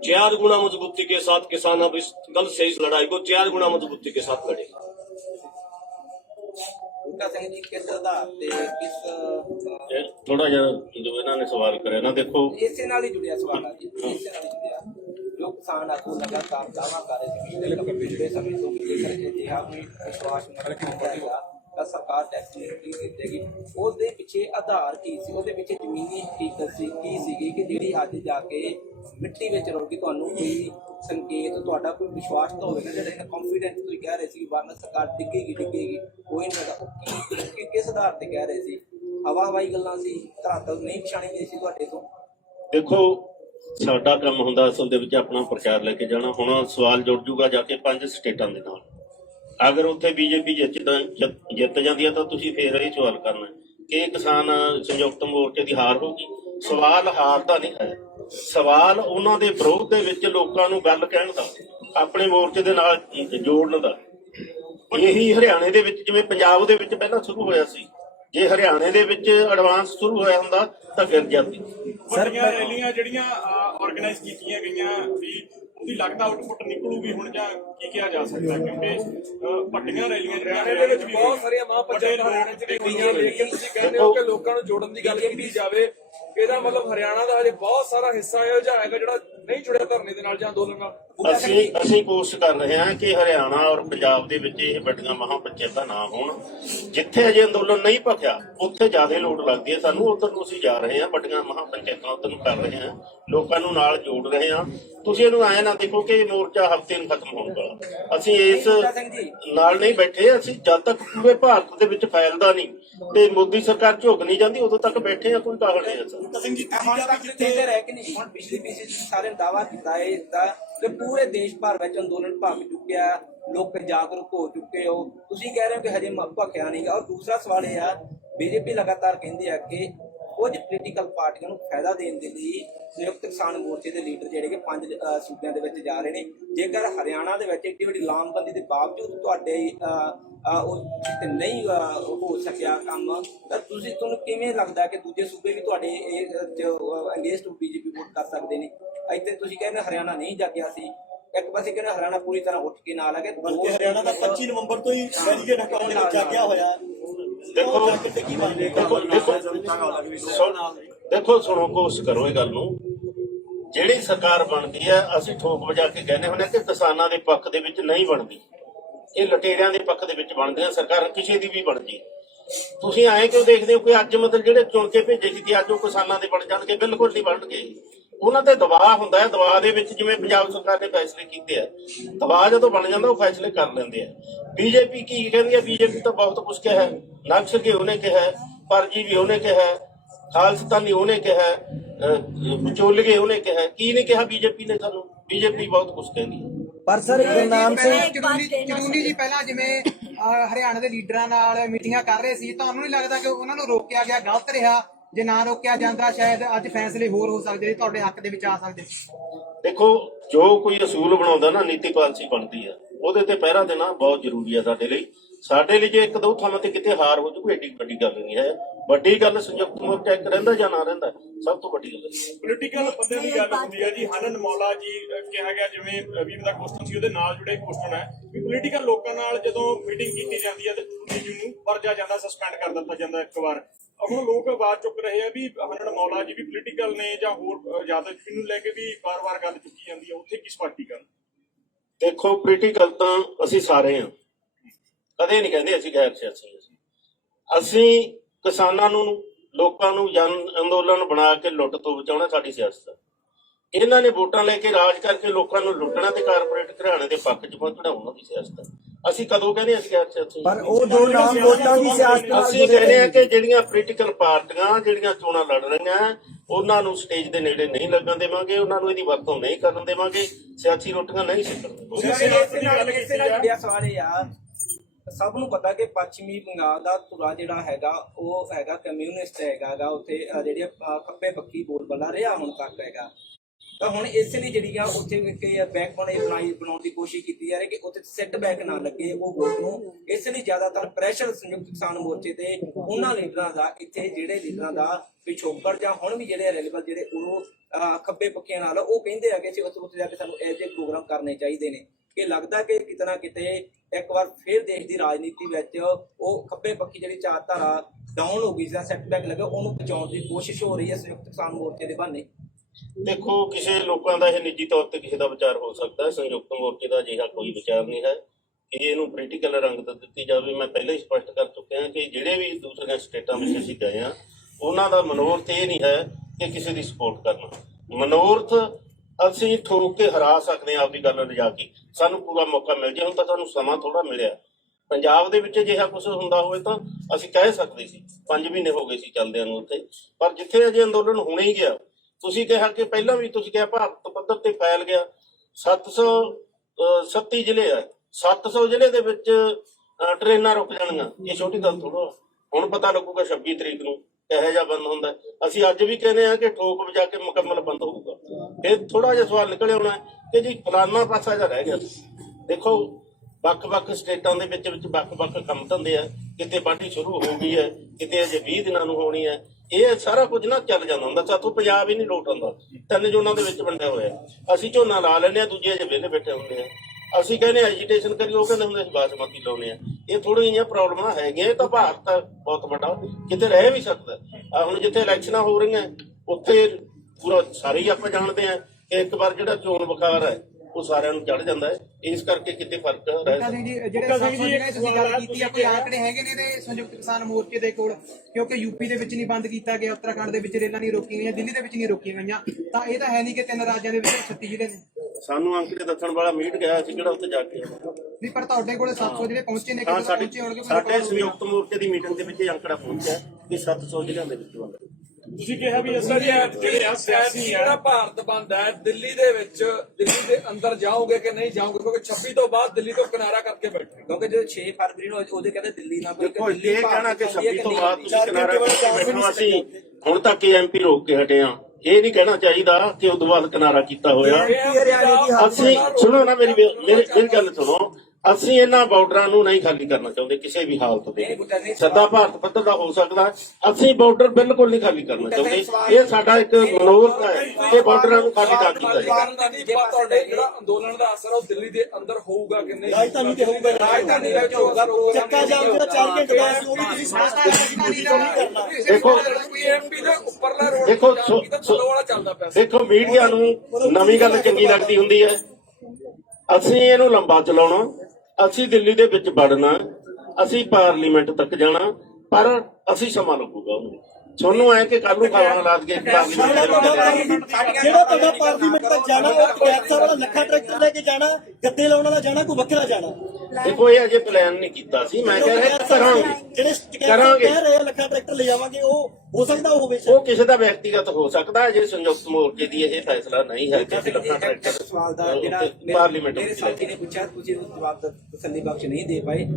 4 गुना मजबूती के साथ किसान अब कल से इस लड़ाई को 4 गुना मजबूती के साथ लड़ेगा। थोड़ा ਜਿਹਾ ਜੋ ਇਹਨਾਂ ਨੇ ਸਵਾਲ ਕਰਿਆ ਨਾ, ਦੇਖੋ ਇਸੇ ਨਾਲ ਹੀ ਜੁੜਿਆ ਸਵਾਲ ਆ ਜੀ, ਇਸੇ ਨਾਲ ਹੀ ਜੁੜਿਆ ਜੋ ਕਿਸਾਨ ਆਗੂ ਲਗਾਤਾਰ ਦਾਅਵਾ ਕਰ ਰਹੇ ਸੀ ਪਿਛਲੇ ਲੰਬੇ ਸਮੇਂ ਤੋਂ ਕਿ ਜੇਕਰ ਅਜਿਹਾ ਕੋਈ ਵਿਸ਼ਵਾਸ ਨਹੀਂ ਹੋਏਗਾ ਤਾਂ ਸਰਕਾਰ ਟੈਕਸ ਨਹੀਂ ਰਿਲੀਜ਼ ਦੇਗੀ। ਉਹਦੇ ਪਿੱਛੇ ਆਧਾਰ ਕੀ ਸੀ, ਉਹਦੇ ਪਿੱਛੇ ਜ਼ਮੀਨੀ ਹਕੀਕਤ ਸੀ ਕੀ ਸੀਗੀ ਕਿ ਜਿਹੜੀ ਅੱਜ ਜਾ ਕੇ ਮਿੱਟੀ ਵਿੱਚ ਰੁਲ ਗਈ। ਤੁਹਾਨੂੰ ਕੋਈ ਸੰਕੇਤ, ਤੁਹਾਡਾ ਕੋਈ ਵਿਸ਼ਵਾਸ ਤਾਂ ਹੋਵੇਗਾ ਜਿਹੜਾ ਕੌਨਫੀਡੈਂਸ ਤੁਸੀਂ ਕਹਿ ਰਹੇ ਸੀ ਵਾਰਨਾ ਸਰਕਾਰ ਡਿੱਗੇਗੀ ਕੋਈ ਨਹੀਂ ਪਤਾ ਉਹ ਕਿਸ ਆਧਾਰ ਤੇ ਕਹਿ ਰਹੇ ਸੀ? ਹਵਾਈ ਗੱਲਾਂ ਸੀ, ਧਰਾਤਲ ਨਹੀਂ ਪਛਾਣੀ ਗਈ ਸੀ ਤੁਹਾਡੇ ਤੋਂ? ਦੇਖੋ ਸਾਡਾ ਕੰਮ ਹੁੰਦਾ ਅਸਲ ਦੇ ਵਿੱਚ ਆਪਣਾ ਪ੍ਰਚਾਰ ਲੈ ਕੇ ਜਾਣਾ। ਹੁਣ ਸਵਾਲ ਜੁੜ ਜੂਗਾ ਜਾ ਕੇ 5 ਸਟੇਟਾਂ ਦੇ ਨਾਲ। ਅਗਰ ਉੱਥੇ ਬੀਜੇਪੀ ਜਿੱਤ ਜਾਂਦੀ ਹੈ ਤਾਂ ਤੁਸੀਂ ਫੇਰ ਇਹ ਸਵਾਲ ਕਰਨਾ ਕਿ ਕਿਸਾਨ ਸੰਯੁਕਤ ਮੋਰਚੇ ਦੀ ਹਾਰ ਹੋਗੀ। ਸਵਾਲ ਹਾਰ ਦਾ ਨਹੀਂ ਹੈ, ਸਵਾਲ ਉਹਨਾਂ ਦੇ ਵਿਰੋਧ ਦੇ ਵਿੱਚ ਲੋਕਾਂ ਨੂੰ ਗੱਲ ਕਹਿਣ ਦਾ, ਆਪਣੇ ਮੋਰਚੇ ਦੇ ਨਾਲ ਜੋੜਨ ਦਾ। ਇਹੀ ਹਰਿਆਣੇ ਦੇ ਵਿੱਚ ਜਿਵੇਂ ਪੰਜਾਬ ਦੇ ਵਿੱਚ ਪਹਿਲਾਂ ਸ਼ੁਰੂ ਹੋਇਆ ਸੀ, ਜੇ ਹਰਿਆਣੇ ਦੇ ਵਿੱਚ ਐਡਵਾਂਸ ਸ਼ੁਰੂ ਹੋਇਆ ਹੁੰਦਾ ਤਾਂ ਫਿਰ ਜਾਂਦੀ। ਵੱਡੀਆਂ ਰੈਲੀਆਂ ਜਿਹੜੀਆਂ ਆਰਗੇਨਾਈਜ਼ ਕੀਤੀਆਂ ਗਈਆਂ ਵੀ ਉਹਦੀ ਲੱਗਦਾ ਆਊਟਪੁੱਟ ਨਿਕਲੂਗੀ ਹੁਣ ਜਾਂ ਕੀ ਕਿਹਾ ਜਾ ਸਕਦਾ? ਕਿਉਂਕਿ ਵੱਡੀਆਂ ਰੈਲੀਆਂ ਹਰਿਆਣੇ ਦੇ ਵਿੱਚ ਬਹੁਤ ਸਾਰੀਆਂ ਮਹਾਂਪੰਚਾਇਤਾਂ ਹਰਿਆਣੇ ਚ ਹੋਈਆਂ, ਲੇਕਿਨ ਤੁਸੀਂ ਕਹਿੰਦੇ ਹੋ ਕਿ ਲੋਕਾਂ ਨੂੰ ਜੋੜਨ ਦੀ ਗੱਲ ਕੀਤੀ ਜਾਵੇ। ਇਹਦਾ ਮਤਲਬ ਹਰਿਆਣਾ ਦਾ ਹਜੇ ਬਹੁਤ ਸਾਰਾ ਹਿੱਸਾ ਇਹੋ ਜਿਹਾ ਹੈਗਾ ਜਿਹੜਾ ਨਹੀਂ ਜੁੜਿਆ ਧਰਨੇ ਦੇ ਨਾਲ ਜਾਂ ਅੰਦੋਲਨ ਨਾਲ। ਅਸੀਂ ਕੋਸ਼ਿਸ਼ ਕਰ ਰਹੇ ਹਾਂ ਕਿ ਹਰਿਆਣਾ ਔਰ ਪੰਜਾਬ ਦੇ ਵਿੱਚ ਇਹ ਵੱਡੀਆਂ ਮਹਾਂਪੰਚਾਇਤਾਂ ਨਾ ਹੋਣ। ਜਿੱਥੇ ਅਜੇ ਅੰਦੋਲਨ ਨਹੀਂ ਭਖਿਆ ਉੱਥੇ ਜ਼ਿਆਦਾ ਲੋੜ ਲੱਗਦੀ ਹੈ ਸਾਨੂੰ। ਉੱਧਰ ਨੂੰ ਅਸੀਂ ਜਾ ਰਹੇ ਹਾਂ, ਵੱਡੀਆਂ ਮਹਾਂਪੰਚਾਇਤਾਂ ਉੱਧਰ ਨੂੰ ਕਰ ਰਹੇ ਹਾਂ, ਲੋਕਾਂ ਨੂੰ ਨਾਲ ਜੋੜ ਰਹੇ ਹਾਂ। ਤੁਸੀਂ ਇਹਨੂੰ ਐਂ ਨਾ ਦੇਖੋ ਕਿ ਮੋਰਚਾ ਹਫ਼ਤੇ ਨੂੰ ਖਤਮ ਹੋਣ ਵਾਲਾ। ਅਸੀਂ ਇਸ ਨਾਲ ਨਹੀਂ ਬੈਠੇ। ਅਸੀਂ ਜਦ ਤੱਕ ਪੂਰੇ ਭਾਰਤ ਦੇ ਵਿੱਚ ਫੈਲਦਾ ਨਹੀਂ ਤੇ ਮੋਦੀ ਸਰਕਾਰ ਝੁਕ ਨਹੀਂ ਜਾਂਦੀ ਉਦੋਂ ਤੱਕ ਬੈਠੇ ਆ। ਕੋਈ ਕਾਹਲ ਨਹੀਂ ਹੈ ਸਿੰਘ ਜੀ ਰਹਿ ਕੇ ਨਹੀਂ। ਹੁਣ ਪਿਛਲੀ ਸਾਰੇ ਦਾਅਵਾ ਕੀਤਾ ਹੈ ਇਸਦਾ ਕਿ ਪੂਰੇ ਦੇਸ਼ ਭਰ ਵਿੱਚ ਅੰਦੋਲਨ ਭਖ ਚੁੱਕਿਆ, ਲੋਕ ਜਾਗਰੂਕ ਹੋ ਚੁੱਕੇ ਹੋ। ਤੁਸੀਂ ਕਹਿ ਰਹੇ ਹੋ ਕਿ ਹਜੇ ਭਖਿਆ ਨਹੀਂ ਗਾ। ਔਰ ਦੂਸਰਾ ਸਵਾਲ ਇਹ ਆ, ਬੀਜੇਪੀ ਲਗਾਤਾਰ ਕਹਿੰਦੀ ਹੈ ਕਿ ਕੁਝ ਪੋਲੀਟੀਕਲ ਪਾਰਟੀਆਂ ਨੂੰ ਫਾਇਦਾ ਦੇਣ ਦੇ ਲਈ ਸੰਯੁਕਤ ਕਿਸਾਨ ਮੋਰਚੇ ਦੇ ਲੀਡਰ ਜਿਹੜੇ ਕਿ 5 ਸੂਬਿਆਂ ਦੇ ਵਿੱਚ ਜਾ ਰਹੇ ਨੇ। ਜੇਕਰ ਹਰਿਆਣਾ ਦੇ ਵਿੱਚ ਏਡੀ ਵੱਡੀ ਲਾਮਬੰਦੀ ਦੇ ਬਾਵਜੂਦ ਤੁਹਾਡੇ ਉਹ ਨਹੀਂ ਹੋ ਸਕਿਆ ਕੰਮ, ਤਾਂ ਤੁਹਾਨੂੰ ਕਿਵੇਂ ਲੱਗਦਾ ਕਿ ਦੂਜੇ ਸੂਬੇ ਵੀ ਤੁਹਾਡੇ ਅਗੇਂਸਟ ਬੀਜੇਪੀ ਵੋਟ ਕਰ ਸਕਦੇ ਨੇ? ਇੱਥੇ ਤੁਸੀਂ ਕਹਿੰਦੇ ਹਰਿਆਣਾ ਨਹੀਂ ਜਾਗਿਆ ਸੀ, ਇੱਕ ਪਾਸੇ ਕਹਿੰਦੇ ਹਰਿਆਣਾ ਪੂਰੀ ਤਰ੍ਹਾਂ ਉੱਠ ਕੇ ਨਾਲ ਆ ਗਿਆ। ਹਰਿਆਣਾ ਦਾ 25 ਨਵੰਬਰ ਤੋਂ ਹੀ ਬੈਰੀਕੇਡ ਹਟਾਉਣ ਦੇ ਵਿੱਚ ਜਾਗਿਆ ਹੋਇਆ। ਦੇਖੋ ਸੁਣੋ, ਕੋਸ਼ਿਸ਼ ਕਰੋ ਇਹ ਗੱਲ ਨੂੰ। ਜਿਹੜੀ ਸਰਕਾਰ ਬਣਦੀ ਹੈ ਅਸੀਂ ਠੋਕ ਵਜਾ ਕੇ ਕਹਿੰਦੇ ਹੁੰਦੇ ਕਿ ਕਿਸਾਨਾਂ ਦੇ ਪੱਖ ਦੇ ਵਿੱਚ ਨਹੀਂ ਬਣਦੀ, ਇਹ ਲਟੇਰਿਆਂ ਦੇ ਪੱਖ ਦੇ ਵਿੱਚ ਬਣਦੀਆਂ ਸਰਕਾਰਾਂ, ਕਿਸੇ ਦੀ ਵੀ ਬਣਦੀ। ਤੁਸੀਂ ਐਂ ਕਿਉਂ ਦੇਖਦੇ ਹੋ ਕਿ ਅੱਜ ਮਤਲਬ ਜਿਹੜੇ ਚੁਣ ਕੇ ਭੇਜੇ ਸੀ ਅੱਜ ਉਹ ਕਿਸਾਨਾਂ ਦੇ ਬਣ ਜਾਣਗੇ? ਬਿਲਕੁਲ ਨਹੀਂ ਬਣਨਗੇ। ਉਹਨਾਂ ਤੇ ਦਬਾਅ ਹੁੰਦਾ ਹੈ। ਦਬਾਅ ਦੇ ਵਿੱਚ ਜਿਵੇਂ ਪੰਜਾਬ ਸਰਕਾਰ ਨੇ ਫੈਸਲੇ ਕੀਤੇ ਆ, ਦਬਾਅ ਜਦੋਂ ਬਣ ਜਾਂਦਾ ਉਹ ਫੈਸਲੇ ਕਰ ਲੈਂਦੇ ਆ। ਬੀਜੇਪੀ ਕੀ ਕਹਿੰਦੀ ਹੈ? ਬੀਜੇਪੀ ਤਾਂ ਬਹੁਤ ਕੁਝ ਕਿਹਾ ਹੈ। ਨਕਸਲ ਉਹਨੇ ਕਿਹਾ, ਪਰਜੀ ਵੀ ਉਹਨੇ ਕਿਹਾ, ਖਾਲਸਤਾਨੀ ਉਹਨੇ ਕਿਹਾ, ਵਿਚੋਲਗੇ ਉਹਨੇ ਕਿਹਾ। ਕੀ ਨਹੀਂ ਕਿਹਾ ਬੀਜੇਪੀ ਨੇ? ਸਾਨੂੰ ਬੀਜੇਪੀ ਬਹੁਤ ਕੁਝ ਕਹਿੰਦੀ ਹੈ। ਪਰ ਸਰ ਗੁਰਨਾਮ ਸਿੰਘ ਚਨੂਨੀ ਜੀ ਪਹਿਲਾਂ ਜਿਵੇਂ ਹਰਿਆਣਾ ਦੇ ਲੀਡਰਾਂ ਨਾਲ ਮੀਟਿੰਗਾਂ ਕਰ ਰਹੇ ਸੀ, ਤੁਹਾਨੂੰ ਨਹੀਂ ਲੱਗਦਾ ਕਿ ਉਹਨਾਂ ਨੂੰ ਰੋਕਿਆ ਗਿਆ ਗਲਤ ਰਿਹਾ? ਜੇ ਨਾ ਰੋਕਿਆ ਜਾਂਦਾ ਸ਼ਾਇਦ ਅੱਜ ਫੈਸਲੇ ਹੋਰ ਹੋ ਸਕਦੇ, ਤੁਹਾਡੇ ਹੱਕ ਦੇ ਵਿੱਚ ਆ ਸਕਦੇ। ਦੇਖੋ, ਜੋ ਕੋਈ ਅਸੂਲ ਬਣਾਉਂਦਾ ਨਾ, ਨੀਤੀ ਪਾਲਿਸੀ ਬਣਦੀ ਆ, ਉਹਦੇ ਤੇ ਪਹਿਰਾ ਦੇਣਾ ਬਹੁਤ ਜ਼ਰੂਰੀ ਹੈ ਸਾਡੇ ਲਈ। ਸਾਡੇ ਲਈ ਜੇ ਇੱਕ ਦੋ ਥਾਵਾਂ ਤੇ ਕਿਤੇ ਹਾਰ ਹੋ ਜੂ, ਏਡੀ ਵੱਡੀ ਗੱਲ ਨਹੀਂ ਹੈ। ਵੱਡੀ ਗੱਲ ਸੰਯੁਕਤ ਮੋਰਚਾ ਇੱਕ ਰਹਿੰਦਾ ਜਾਂ ਨਾ ਰਹਿੰਦਾ, ਸਭ ਤੋਂ ਵੱਡੀ ਗੱਲ ਪੋਲੀਟੀਕਲ ਬੰਦੇ ਦੀ ਗੱਲ ਹੁੰਦੀ ਹੈ ਜੀ। ਹਨਨ ਮੌਲਾ ਜੀ ਕਿਹਾ ਗਿਆ, ਜਿਵੇਂ ਵੀਰ ਦਾ ਕੁਐਸਚਨ ਸੀ ਉਹਦੇ ਨਾਲ ਜੁੜੇ ਕੁਐਸਚਨ ਹੈ ਵੀ ਪੋਲੀਟੀਕਲ ਲੋਕਾਂ ਨਾਲ ਜਦੋਂ ਮੀਟਿੰਗ ਕੀਤੀ ਜਾਂਦੀ ਹੈ ਤੇ ਜੀ ਨੂੰ ਵਰਜਾ ਜਾਂਦਾ, ਸਸਪੈਂਡ ਕਰ ਦਿੱਤਾ ਜਾਂਦਾ ਇੱਕ ਵਾਰ। ਹੁਣ ਲੋਕ ਆਵਾਜ਼ ਚੁੱਕ ਰਹੇ ਆ ਵੀ ਹਨਨ ਮੌਲਾ ਜੀ ਵੀ ਪੋਲੀਟੀਕਲ ਨੇ ਜਾਂ ਹੋਰ ਜ਼ਿਆਦਾ ਨੂੰ ਲੈ ਕੇ ਵੀ ਵਾਰ-ਵਾਰ ਗੱਲ ਚੁੱਕੀ ਜਾਂਦੀ ਹੈ, ਉੱਥੇ ਕੀ ਸਪਸ਼ਟੀਕਰਨ? ਦੇਖੋ, ਪੋਲੀਟੀਕਲ ਤਾਂ ਅਸੀਂ ਸਾਰੇ ਹਾਂ, ਕਦੇ ਨਹੀਂ ਕਹਿੰਦੇ ਅਸੀਂ ਗੈਰ ਸਿਆਸੀ। ਅਸੀਂ ਕਿਸਾਨਾਂ ਨੂੰ, ਲੋਕਾਂ ਨੂੰ ਜਨ ਅੰਦੋਲਨ ਬਣਾ ਕੇ ਲੁੱਟ ਤੋਂ ਬਚਾਉਣਾ ਸਾਡੀ ਸਿਆਸਤ ਹੈ। ਇਹਨਾਂ ਨੇ ਵੋਟਾਂ ਲੈ ਕੇ ਰਾਜ ਕਰਕੇ ਲੋਕਾਂ ਨੂੰ ਲੁੱਟਣਾ ਤੇ ਕਾਰਪੋਰੇਟ ਘਰਾਣੇ ਦੇ ਪੱਖ 'ਚ ਪਹੁੰਚਣਾ ਉਹਨਾਂ ਦੀ ਸਿਆਸਤ ਹੈ। ਅਸੀਂ ਕਦੋਂ ਕਹਿੰਦੇ ਅਸੀਂ ਗੈਰ ਸਿਆਸੀ? ਪਰ ਉਹ ਦੋ ਨਾਮ ਵੋਟਾਂ ਦੀ ਸਿਆਸਤ। ਅਸੀਂ ਕਹਿੰਦੇ ਹਾਂ ਕਿ ਜਿਹੜੀਆਂ ਪੋਲੀਟੀਕਲ ਪਾਰਟੀਆਂ ਜਿਹੜੀਆਂ ਚੋਣਾਂ ਲੜ ਰਹੀਆਂ ਉਹਨਾਂ ਨੂੰ ਸਟੇਜ ਦੇ ਨੇੜੇ ਨਹੀਂ ਲੱਗਣ ਦੇਵਾਂਗੇ, ਉਹਨਾਂ ਨੂੰ ਇਹਦੀ ਵਰਤੋਂ ਨਹੀਂ ਕਰਨ ਦੇਵਾਂਗੇ, ਸਿਆਸੀ ਰੋਟੀਆਂ ਨਹੀਂ ਸਿੱਟਣ ਦੇਵਾਂਗੇ। ਸਵਾਲ ਇਹ ਆ, ਸਭ ਨੂੰ ਪਤਾ ਕਿ ਪੱਛਮੀ ਬੰਗਾਲ ਦਾ ਧੁਰਾ ਜਿਹੜਾ ਹੈਗਾ ਉਹ ਹੈਗਾ ਕਮਿਊਨਿਸਟ ਹੈਗਾ, ਉੱਥੇ ਜਿਹੜੇ ਖੱਬੇ ਪੱਖੀ ਬੋਲਬਾਲਾ ਰਿਹਾ ਹੁਣ ਤੱਕ ਹੈਗਾ। ਤਾਂ ਹੁਣ ਇਸ ਲਈ ਜਿਹੜੀਆਂ ਉੱਥੇ ਬੈਕ ਬਣਾਉਣ ਦੀ ਕੋਸ਼ਿਸ਼ ਕੀਤੀ ਜਾ ਰਹੀ ਕਿ ਉੱਥੇ ਸੈੱਟ ਬੈਕ ਨਾ ਲੱਗੇ ਉਹ ਵੋਟ ਨੂੰ। ਇਸ ਲਈ ਜ਼ਿਆਦਾਤਰ ਪ੍ਰੈਸ਼ਰ ਸੰਯੁਕਤ ਕਿਸਾਨ ਮੋਰਚੇ ਤੇ ਉਹਨਾਂ ਲੀਡਰਾਂ ਦਾ, ਇੱਥੇ ਜਿਹੜੇ ਲੀਡਰਾਂ ਦਾ ਪਿਛੋਕੜ ਜਾਂ ਹੁਣ ਵੀ ਜਿਹੜੇ ਅਵੇਲੇਬਲ ਜਿਹੜੇ ਉਹ ਖੱਬੇ ਪੱਖੀਆਂ ਨਾਲ ਉਹ ਕਹਿੰਦੇ ਆ ਕਿ ਅਸੀਂ ਉੱਥੇ ਜਾ ਕੇ ਸਾਨੂੰ ਇਹੋ ਜਿਹੇ ਪ੍ਰੋਗਰਾਮ ਕਰਨੇ ਚਾਹੀਦੇ ਨੇ। ਕਿ ਲੱਗਦਾ ਕਿ ਕਿਤੇ ਨਾ ਕਿਤੇ ਇੱਕ ਵਾਰ ਫਿਰ ਦੇਸ਼ ਦੀ ਰਾਜਨੀਤੀ ਵਿੱਚ ਉਹ ਖੱਬੇ ਪੱਖੀ ਜਿਹੜੀ ਚਾਰਧਾਰਾ ਡਾਊਨ ਹੋ ਗਈ ਜਾਂ ਸੈਟਬੈਕ ਲੱਗਾ, ਉਹਨੂੰ ਬਚਾਉਣ ਦੀ ਕੋਸ਼ਿਸ਼ ਹੋ ਰਹੀ ਹੈ ਸੰਯੁਕਤ ਕਿਸਾਨ ਮੋਰਚੇ ਦੇ ਬਹਾਨੇ। ਦੇਖੋ, ਕਿਸੇ ਲੋਕਾਂ ਦਾ ਇਹ ਨਿੱਜੀ ਤੌਰ ਤੇ ਕਿਸੇ ਦਾ ਵਿਚਾਰ ਹੋ ਸਕਦਾ ਹੈ। ਸੰਯੁਕਤ ਮੋਰਚੇ ਦਾ ਅਜਿਹਾ ਕੋਈ ਵਿਚਾਰ ਨਹੀਂ ਹੈ ਕਿ ਇਹਨੂੰ ਪੋਲੀਟੀਕਲ ਰੰਗਤ ਦਿੱਤੀ ਜਾਵੇ। ਮੈਂ ਪਹਿਲਾਂ ਹੀ ਸਪਸ਼ਟ ਕਰ ਚੁੱਕਿਆ ਕਿ ਜਿਹੜੇ ਵੀ ਦੂਸਰੀਆਂ ਸਟੇਟਾਂ ਵਿੱਚ ਅਸੀਂ ਗਏ ਹਾਂ, ਉਹਨਾਂ ਦਾ ਮਨੋਰਥ ਇਹ ਨਹੀਂ ਹੈ ਕਿ ਕਿਸੇ ਦੀ ਸਪੋਰਟ ਕਰਨਾ। ਮਨੋਰਥ ਅਸੀਂ ਠੋਕ ਕੇ ਹਰਾ ਸਕਦੇ ਹਾਂ ਆਪਦੀ ਗੱਲ ਲਿਜਾ ਕੇ, ਸਾਨੂੰ ਪੂਰਾ ਮੌਕਾ ਮਿਲ ਜੇ। ਹੁਣ ਤਾਂ ਸਾਨੂੰ ਸਮਾਂ ਥੋੜਾ ਮਿਲਿਆ। ਪੰਜਾਬ ਦੇ ਵਿੱਚ ਅਜਿਹਾ ਕੁਝ ਹੁੰਦਾ ਹੋਵੇ ਤਾਂ ਅਸੀਂ ਕਹਿ ਸਕਦੇ ਸੀ, 5 ਮਹੀਨੇ ਹੋ ਗਏ ਸੀ ਚੱਲਦਿਆਂ ਨੂੰ ਉੱਥੇ। ਪਰ ਜਿੱਥੇ ਅਜੇ ਅੰਦੋਲਨ ਹੋਣੇ ਹੀ ਗਿਆ, ਤੁਸੀਂ ਕਿਹਾ ਕਿ ਪਹਿਲਾਂ ਵੀ ਤੁਸੀਂ ਕਿਹਾ ਭਾਰਤ ਪੱਧਰ ਤੇ ਫੈਲ ਗਿਆ। 737 ਜ਼ਿਲ੍ਹੇ ਆ, 700 ਜ਼ਿਲ੍ਹੇ ਦੇ ਵਿੱਚ ਟ੍ਰੇਨਾਂ ਰੁਕ ਜਾਣਗੀਆਂ। ਇਹ ਛੋਟੀ ਗੱਲ ਥੋੜਾ। ਹੁਣ ਪਤਾ ਲੱਗੂਗਾ 26 ਤਰੀਕ ਨੂੰ ਇਹੋ ਜਿਹਾ ਬੰਦ ਹੁੰਦਾ। ਅਸੀਂ ਅੱਜ ਵੀ ਕਹਿੰਦੇ ਹਾਂ ਕਿ ਠੋਕ ਵਜਾ ਕੇ ਮੁਕੰਮਲ ਬੰਦ ਹੋਊਗਾ। ਫਿਰ ਥੋੜਾ ਜਿਹਾ ਸਵਾਲ ਨਿਕਲ ਆਉਣਾ ਕਿ ਜੀ ਫਲਾਨਾ ਪਾਸਾ ਜਿਹਾ ਰਹਿ ਗਿਆ। ਦੇਖੋ, ਵੱਖ-ਵੱਖ ਸਟੇਟਾਂ ਦੇ ਵਿੱਚ ਵੱਖ-ਵੱਖ ਕੰਮ ਧੰਦੇ ਆ। ਕਿਤੇ ਵਾਢੀ ਸ਼ੁਰੂ ਹੋ ਗਈ ਹੈ, ਕਿਤੇ ਅਜੇ 20 ਦਿਨਾਂ ਨੂੰ ਹੋਣੀ ਹੈ। ਇਹ ਸਾਰਾ ਕੁਝ ਨਾ ਚੱਲ ਜਾਂਦਾ ਹੁੰਦਾ। ਸਾਥੋਂ ਪੰਜਾਬ ਹੀ ਨਹੀਂ ਲੋਟ ਆਉਂਦਾ। 3 ਜ਼ੋਨਾਂ ਦੇ ਵਿੱਚ ਵੰਡਿਆ ਹੋਇਆ। ਅਸੀਂ ਝੋਨਾ ਲਾ ਲੈਂਦੇ ਹਾਂ, ਦੂਜੇ ਅਜੇ ਵਿਹਲੇ ਬੈਠੇ ਹੁੰਦੇ ਆ। ਅਸੀਂ ਕਹਿੰਦੇ ਐਜੀਟੇਸ਼ਨ ਕਰੀ, ਉਹ ਕਹਿੰਦੇ ਹੁੰਦੇ ਅਸੀਂ ਬਾਸਮਤੀ ਲਾਉਂਦੇ ਆ। ਇਹ ਥੋੜ੍ਹੀਆਂ ਜਿਹੀਆਂ ਪ੍ਰੋਬਲਮਾਂ ਹੈਗੀਆਂ। ਇਹ ਤਾਂ ਭਾਰਤ ਬਹੁਤ ਵੱਡਾ ਕਿਤੇ ਰਹਿ ਵੀ ਸਕਦਾ। ਹੁਣ ਜਿੱਥੇ ਇਲੈਕਸ਼ਨਾਂ ਹੋ ਰਹੀਆਂ ਉੱਥੇ ਪੂਰਾ ਸਾਰੇ ਹੀ ਆਪਾਂ ਜਾਣਦੇ ਆ ਕਿ ਇੱਕ ਵਾਰ ਜਿਹੜਾ ਚੋਣ ਬੁਖਾਰ ਹੈ ਉਹ ਸਾਰਿਆਂ ਨੂੰ ਚੜ ਜਾਂਦਾ ਹੈ। ਇਸ ਕਰਕੇ ਕਿਤੇ ਫਰਕ ਰਹਿ ਸਕਦਾ। ਜਿਹੜੇ 700 ਜਿਹੜੇ ਤੁਸੀਂ ਗੱਲ ਕੀਤੀ ਆ, ਕੋਈ ਆંકੜੇ ਹੈਗੇ ਨੇ ਇਹਦੇ ਸੰਯੁਕਤ ਕਿਸਾਨ ਮੋਰਚੇ ਦੇ ਕੋਲ? ਕਿਉਂਕਿ ਯੂਪੀ ਦੇ ਵਿੱਚ ਨਹੀਂ ਬੰਦ ਕੀਤਾ ਗਿਆ, ਉੱਤਰਾਖੰਡ ਦੇ ਵਿੱਚ ਰੇਲਾਂ ਨਹੀਂ ਰੋਕੀਆਂ ਗਈਆਂ, ਦਿੱਲੀ ਦੇ ਵਿੱਚ ਨਹੀਂ ਰੋਕੀਆਂ ਗਈਆਂ, ਤਾਂ ਇਹ ਤਾਂ ਹੈ ਨਹੀਂ ਕਿ 3 ਰਾਜਾਂ ਦੇ ਵਿੱਚ 36 ਜ਼ਿਲ੍ਹੇ ਨੇ। ਸਾਨੂੰ ਅੰਕੜੇ ਦੱਸਣ ਵਾਲਾ ਮੀਟ ਗਿਆ ਸੀ, ਕਿਹੜਾ ਉੱਥੇ ਜਾ ਕੇ ਨਹੀਂ, ਪਰ ਤੁਹਾਡੇ ਕੋਲ 700 ਜਿਹੜੇ ਪਹੁੰਚੇ ਨੇ, ਹਾਂ, ਕਿਤੇ ਪਹੁੰਚੇ ਹੋਣਗੇ। ਸਾਡੇ ਸੰਯੁਕਤ ਮੋਰਚੇ ਦੀ ਮੀਟਿੰਗ ਦੇ ਵਿੱਚ ਇਹ ਅੰਕੜਾ ਪਹੁੰਚਿਆ ਕਿ 700 ਜ਼ਿਲ੍ਹਿਆਂ ਦੇ ਵਿੱਚ ਵੰਡ। ਤੁਸੀਂ ਕਿਹਾ ਵੀ ਅਸੀਂ ਜਿਹੜੇ ਆ ਸਿਆਸੀ ਜਿਹੜਾ ਭਾਰਤ ਬੰਦ ਹੈ, ਦਿੱਲੀ ਦੇ ਵਿੱਚ, ਦਿੱਲੀ ਦੇ ਅੰਦਰ ਜਾਓਗੇ ਕਿ ਨਹੀਂ ਜਾਓਗੇ? ਕਿਉਂਕਿ 26 ਤੋਂ ਬਾਅਦ ਦਿੱਲੀ ਤੋਂ ਕਿਨਾਰਾ ਕਰਕੇ ਬੈਠੇ। ਕਿਉਂਕਿ ਜਦੋਂ 6 ਫਰਵਰੀ ਨੂੰ ਉਹਦੇ ਕਹਿੰਦੇ ਦਿੱਲੀ ਨਾ ਦੇਖੋ, ਇਹ ਕਹਿਣਾ ਕਿ 26 ਤੋਂ ਬਾਅਦ ਤੁਸੀਂ ਕਿਨਾਰਾ ਬੈਠੋ। ਅਸੀਂ ਹੁਣ ਤੱਕ ਐਮਪੀ ਰੋਕ ਕੇ ਹਟੇ ਹਾਂ। ਇਹ ਨਹੀਂ ਕਹਿਣਾ ਚਾਹੀਦਾ ਕਿ ਉਦੋਂ ਬਾਅਦ ਕਿਨਾਰਾ ਕੀਤਾ ਹੋਇਆ। ਅਸੀਂ ਸੁਣੋ ਨਾ, ਮੇਰੀ ਗੱਲ ਸੁਣੋ। ਅਸੀਂ ਇਹਨਾਂ ਬਾਰਡਰਾਂ ਨੂੰ ਨਹੀਂ ਖਾਲੀ ਕਰਨਾ ਚਾਹੁੰਦੇ ਕਿਸੇ ਵੀ ਹਾਲਤ ਦੇ। ਸਦਾ ਭਾਰਤ ਪੱਧਰ ਦਾ ਹੋ ਸਕਦਾ, ਅਸੀਂ ਬਾਰਡਰ ਬਿਲਕੁਲ ਨਹੀਂ ਖਾਲੀ ਕਰਨਾ ਚਾਹੁੰਦੇ। ਇਹ ਸਾਡਾ ਇੱਕ ਮਨੋਰਥ ਹੈ ਕਿ ਬਾਰਡਰਾਂ ਨੂੰ ਖਾਲੀ ਨਾ ਕੀਤਾ ਜਾਏ। ਤੁਹਾਡੇ ਜਿਹੜਾ ਅੰਦੋਲਨ ਦਾ ਅਸਰ ਉਹ ਦਿੱਲੀ ਦੇ ਅੰਦਰ ਹੋਊਗਾ ਕਿ ਨਹੀਂ? ਰਾਜਧਾਨੀ ਤੇ ਹੋਊਗਾ, ਰਾਜਧਾਨੀ ਵਿੱਚ ਹੋਊਗਾ। ਚੱਕਾ ਜਾਮ ਜਿਹੜਾ 4 ਘੰਟੇ ਦਾ ਸੀ ਉਹ ਵੀ ਤੁਸੀਂ ਨਹੀਂ ਕਰਨਾ। ਦੇਖੋ, ਐਮਪੀ ਦੇ ਉੱਪਰਲਾ ਰੋਡ ਦੇਖੋ, ਥੱਲੋਂ ਵਾਲਾ ਚੱਲਦਾ ਪਿਆ ਸੀ। ਦੇਖੋ, ਮੀਡੀਆ ਨੂੰ ਨਵੀਂ ਗੱਲ ਚੰਗੀ ਲੱਗਦੀ ਹੁੰਦੀ ਹੈ। ਅਸੀਂ ਇਹਨੂੰ ਲੰਬਾ ਚਲਾਉਣਾ, ਅਸੀਂ ਦਿੱਲੀ ਦੇ ਵਿੱਚ ਵੜਨਾ, ਅਸੀਂ ਪਾਰਲੀਮੈਂਟ ਤੱਕ ਜਾਣਾ, ਪਰ ਅਸੀਂ ਸਮਾਂ ਲੱਗੂਗਾ ਉਹਨੂੰ। ਤੁਹਾਨੂੰ ਐ ਕਿ ਕੱਲ ਨੂੰ ਖਾਣਾ ਲਾਦ ਕੇ ਜਿਹੜਾ ਤੁਹਾਡਾ ਪਾਰਲੀਮੈਂਟ ਤੱਕ ਜਾਣਾ, ਉਹ ਕੈਪਸਾ ਵਾਲਾ ਲੱਖਾਂ ਟਰੈਕਟਰ ਲੈ ਕੇ ਜਾਣਾ, ਗੱਦੇ ਲਾਉਣ ਵਾਲਾ ਜਾਣਾ, ਕੋਈ ਵੱਖਰਾ ਜਾਣਾ? ਦੇਖੋ, ਇਹ ਅਜੇ ਪਲਾਨ ਨਹੀਂ ਕੀਤਾ ਸੀ। ਮੈਂ ਕਹਿ ਰਿਹਾ ਕਰਾਂਗੇ ਕਹਿ ਰਹੇ ਲੱਖਾਂ ਟਰੈਕਟਰ ਲੈ ਜਾਵਾਂਗੇ, ਉਹ ਹੋ ਸਕਦਾ ਹੋਵੇ। ਉਹ ਕਿਸੇ ਦਾ ਵਿਅਕਤੀਗਤ ਹੋ ਸਕਦਾ। ਜੇ ਸੰਯੁਕਤ ਮੋਰਚੇ ਦੀ ਇਹ ਫੈਸਲਾ ਨਹੀਂ ਹੈ ਕਿ ਅਸੀਂ ਲੱਖਾਂ ਟਰੈਕਟਰ ਸਵਾਲ ਦਾ ਜਿਹੜਾ ਪਾਰਲੀਮੈਂਟ ਮੇਰੇ ਸਾਥੀ ਨੇ ਪੁੱਛਿਆ, ਤੁਸੀਂ ਉਸ ਜਵਾਬ ਦਾ ਤਸੱਲੀ ਬਖਸ਼ ਨਹੀਂ ਦੇ ਪਾਏ।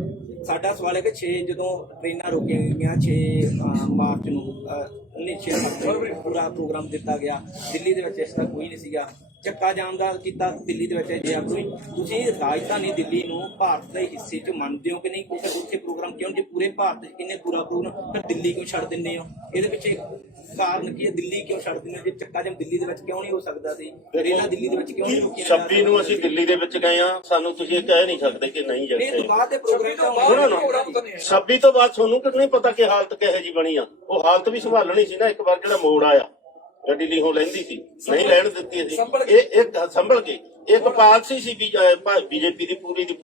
ਸਾਡਾ ਸਵਾਲ ਹੈ ਕਿ 6 ਜਦੋਂ ਟ੍ਰੇਨਾਂ ਰੋਕੀਆਂ ਗਈਆਂ, 6 ਮਾਰਚ ਨੂੰ 19 ਫਰਵਰੀ ਪੂਰਾ ਪ੍ਰੋਗਰਾਮ ਦਿੱਤਾ ਗਿਆ। ਦਿੱਲੀ ਦੇ ਵਿੱਚ ਇਸ ਤਰ੍ਹਾਂ ਕੋਈ ਨਹੀਂ ਸੀਗਾ। ਚੱਕਾ ਜਾਮ ਦਾ ਕੀਤਾ ਦਿੱਲੀ ਦੇ ਵਿੱਚ ਜੇ ਕੋਈ। ਤੁਸੀਂ ਰਾਜਧਾਨੀ ਦਿੱਲੀ ਨੂੰ ਭਾਰਤ ਦੇ ਹਿੱਸੇ 'ਚ ਮੰਨਦੇ ਹੋ ਕਿ ਨਹੀਂ? ਕਿਉਂਕਿ ਉੱਥੇ ਪ੍ਰੋਗਰਾਮ ਕਿਉਂ, ਜੇ ਪੂਰੇ ਭਾਰਤ 'ਚ ਕਿੰਨੇ ਪੂਰਾ ਪ੍ਰੋਗਰਾਮ, ਫਿਰ ਦਿੱਲੀ ਕਿਉਂ ਛੱਡ ਦਿੰਦੇ ਹੋ? ਇਹਦੇ ਪਿੱਛੇ ਕਾਰਨ ਕੀ ਹੈ? ਦਿੱਲੀ ਕਿਉਂ ਛੱਡ ਦਿੰਦੇ ਹੋ? ਜੇ ਚੱਕਾ ਜਾਮ ਦਿੱਲੀ ਦੇ ਵਿੱਚ ਕਿਉਂ ਨਹੀਂ ਹੋ ਸਕਦਾ ਸੀ? ਰੇਲਾਂ ਦਿੱਲੀ ਦੇ ਵਿੱਚ ਕਿਉਂ ਨਹੀਂ ਰੁਕੀਆਂ? 26 ਨੂੰ ਅਸੀਂ ਦਿੱਲੀ ਦੇ ਵਿੱਚ ਗਏ ਆ। ਸਾਨੂੰ ਤੁਸੀਂ ਇਹ ਕਹਿ ਨਹੀਂ ਸਕਦੇ ਕਿ ਨਹੀਂ ਇਹ ਜਾਂਦੇ। ਤੋਂ ਬਾਅਦ ਦੇ ਪ੍ਰੋਗਰਾਮ ਸੁਣੋ ਨਾ, 26 ਤੋਂ ਬਾਅਦ ਤੁਹਾਨੂੰ ਕਿੰਨੀ ਪਤਾ ਕਿ ਹਾਲਤ ਕਿਹੋ ਜੀ ਬਣੀ ਆ। ਉਹ ਹਾਲਤ ਵੀ ਸੰਭਾਲਣੀ ਸੀ ਨਾ। ਇੱਕ ਵਾਰ ਜਿਹੜਾ ਮੋੜ ਆਇਆ, ਗੱਡੀ ਲੀਹੋਂ ਲੈਂਦੀ ਸੀ, ਨਹੀਂ ਲੈਣ ਦਿੱਤੀ ਅਸੀਂ। ਇਹ ਸੰਭਲ ਕੇ ਇੱਕ ਪਾਲਸੀ ਸੀ ਬੀਜੇਪੀ ਦੀ ਪੂਰੀ ਕਿ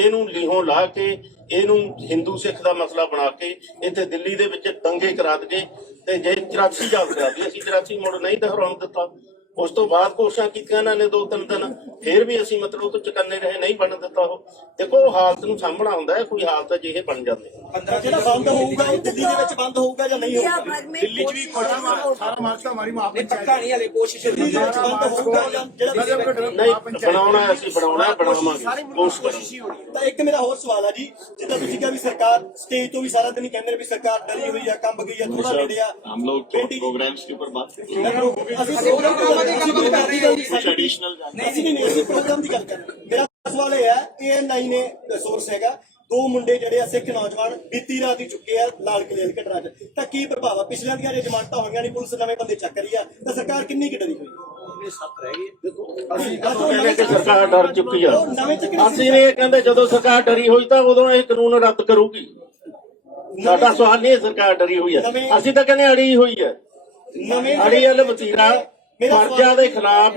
ਇਹਨੂੰ ਲੀਹੋਂ ਲਾ ਕੇ, ਇਹਨੂੰ ਹਿੰਦੂ ਸਿੱਖ ਦਾ ਮਸਲਾ ਬਣਾ ਕੇ ਇੱਥੇ ਦਿੱਲੀ ਦੇ ਵਿੱਚ ਦੰਗੇ ਕਰਾ ਦਈਏ ਤੇ ਜੇ 84 ਯਾਦ ਕਰਾ ਦਈਏ। ਅਸੀਂ 84 ਮੁੜ ਨਹੀਂ ਦੁਹਰਾਉਣ ਦਿੱਤਾ। ਉਸ ਤੋਂ ਬਾਅਦ ਕੋਸ਼ਿਸ਼ਾਂ ਕੀਤੀਆਂ ਇਹਨਾਂ ਨੇ 2-3 ਦਿਨ, ਫਿਰ ਵੀ ਅਸੀਂ ਮਤਲਬ ਉਹ ਤੋਂ ਚਕੰਨੇ ਰਹੇ, ਨਹੀਂ ਬਣ ਦਿੱਤਾ ਉਹ। ਦੇਖੋ, ਉਹ ਹਾਲਤ ਨੂੰ ਸਾਂਭਣਾ ਹੁੰਦਾ ਹੈ। ਕੋਈ ਹਾਲਤ ਜਿਹੇ ਬਣ ਜਾਂਦੇ। ਜਿਹੜਾ ਬੰਦ ਹੋਊਗਾ ਉਹ ਦਿੱਲੀ ਦੇ ਵਿੱਚ ਬੰਦ ਹੋਊਗਾ ਜਾਂ ਨਹੀਂ ਹੋਊਗਾ? ਦਿੱਲੀ 'ਚ ਵੀ ਸਾਰਾ ਮਾਰਚ ਤਾਂ ਹਮਾਰੀ ਮਾਫ ਪੱਕਾ ਨਹੀਂ ਹਲੇ ਕੋਸ਼ਿਸ਼ ਦਿੱਲੀ ਦੇ ਵਿੱਚ ਬੰਦ ਹੋਊਗਾ ਜਾਂ ਜਿਹੜਾ ਨਹੀਂ ਬਣਾਉਣਾ, ਅਸੀਂ ਬਣਾਉਣਾ, ਬਣਾਵਾਂਗੇ, ਕੋਸ਼ਿਸ਼ ਕਰਾਂਗੇ। ਤਾਂ ਇੱਕ ਮੇਰਾ ਹੋਰ ਸਵਾਲ ਆ ਜੀ, ਜਿੱਦਾਂ ਤੁਸੀਂ ਕਿਹਾ ਵੀ ਸਰਕਾਰ ਸਟੇਜ ਤੋਂ ਵੀ ਸਾਰਾ ਦਿਨ ਹੀ ਕਹਿੰਦੇ ਨੇ ਵੀ ਸਰਕਾਰ ਡਰੀ ਹੋਈ ਆ, ਕੰਬ ਗਈ ਆ, ਥੋੜਾ ਨੇੜੇ ਆ। हम लोग प्रोग्राम्स के ऊपर बात करते हैं। ਅਸੀਂ ਪ੍ਰੋਗਰਾਮ ਨਹੀਂ, ਅਸੀਂ ਪ੍ਰੋਗਰਾਮ ਦੀ ਗੱਲ ਕਰ ਰਹੇ। ਮੇਰਾ ਸਵਾਲ ਇਹ ਹੈ, ANI ਨੇ ਸੋਰਸ ਹੈਗਾ, 2 ਮੁੰਡੇ ਜਿਹੜੇ ਆ ਸਿੱਖ ਨੌਜਵਾਨ ਬੀਤੀ ਰਾਤ ਹੀ ਚੁੱਕੇ ਆ ਲਾਲ ਕਿਲ੍ਹੇ ਦੀ ਘਟਨਾ 'ਚ, ਤਾਂ ਕੀ ਪ੍ਰਭਾਵ ਆ? ਪਿਛਲੀਆਂ ਦੀਆਂ ਜਮਾਨਤਾਂ ਹੋਈਆਂ ਨਹੀਂ, ਪੁਲਿਸ ਨਵੇਂ ਬੰਦੇ ਚੱਕ ਰਹੀ ਆ, ਤਾਂ ਸਰਕਾਰ ਕਿੰਨੀ ਕੁ ਡਰੀ ਹੋਈ? ਸਰਕਾਰ ਡਰ ਚੁੱਕੀ ਆ। ਅਸੀਂ ਇਹ ਕਹਿੰਦੇ ਜਦੋਂ ਸਰਕਾਰ ਡਰੀ ਹੋਈ ਤਾਂ ਉਦੋਂ ਇਹ ਕਾਨੂੰਨ ਰੱਦ ਕਰੂਗੀ। ਸਾਡਾ ਸਵਾਲ ਨਹੀਂ ਸਰਕਾਰ ਡਰੀ ਹੋਈ ਹੈ, ਅਸੀਂ ਤਾਂ ਕਹਿੰਦੇ ਅੜੀ ਹੋਈ ਹੈ। ਅੜੀ ਵਾਲੇ ਵਤੀਰਾ ਫਰਜ਼ਾਂ ਦੇ ਖਿਲਾਫ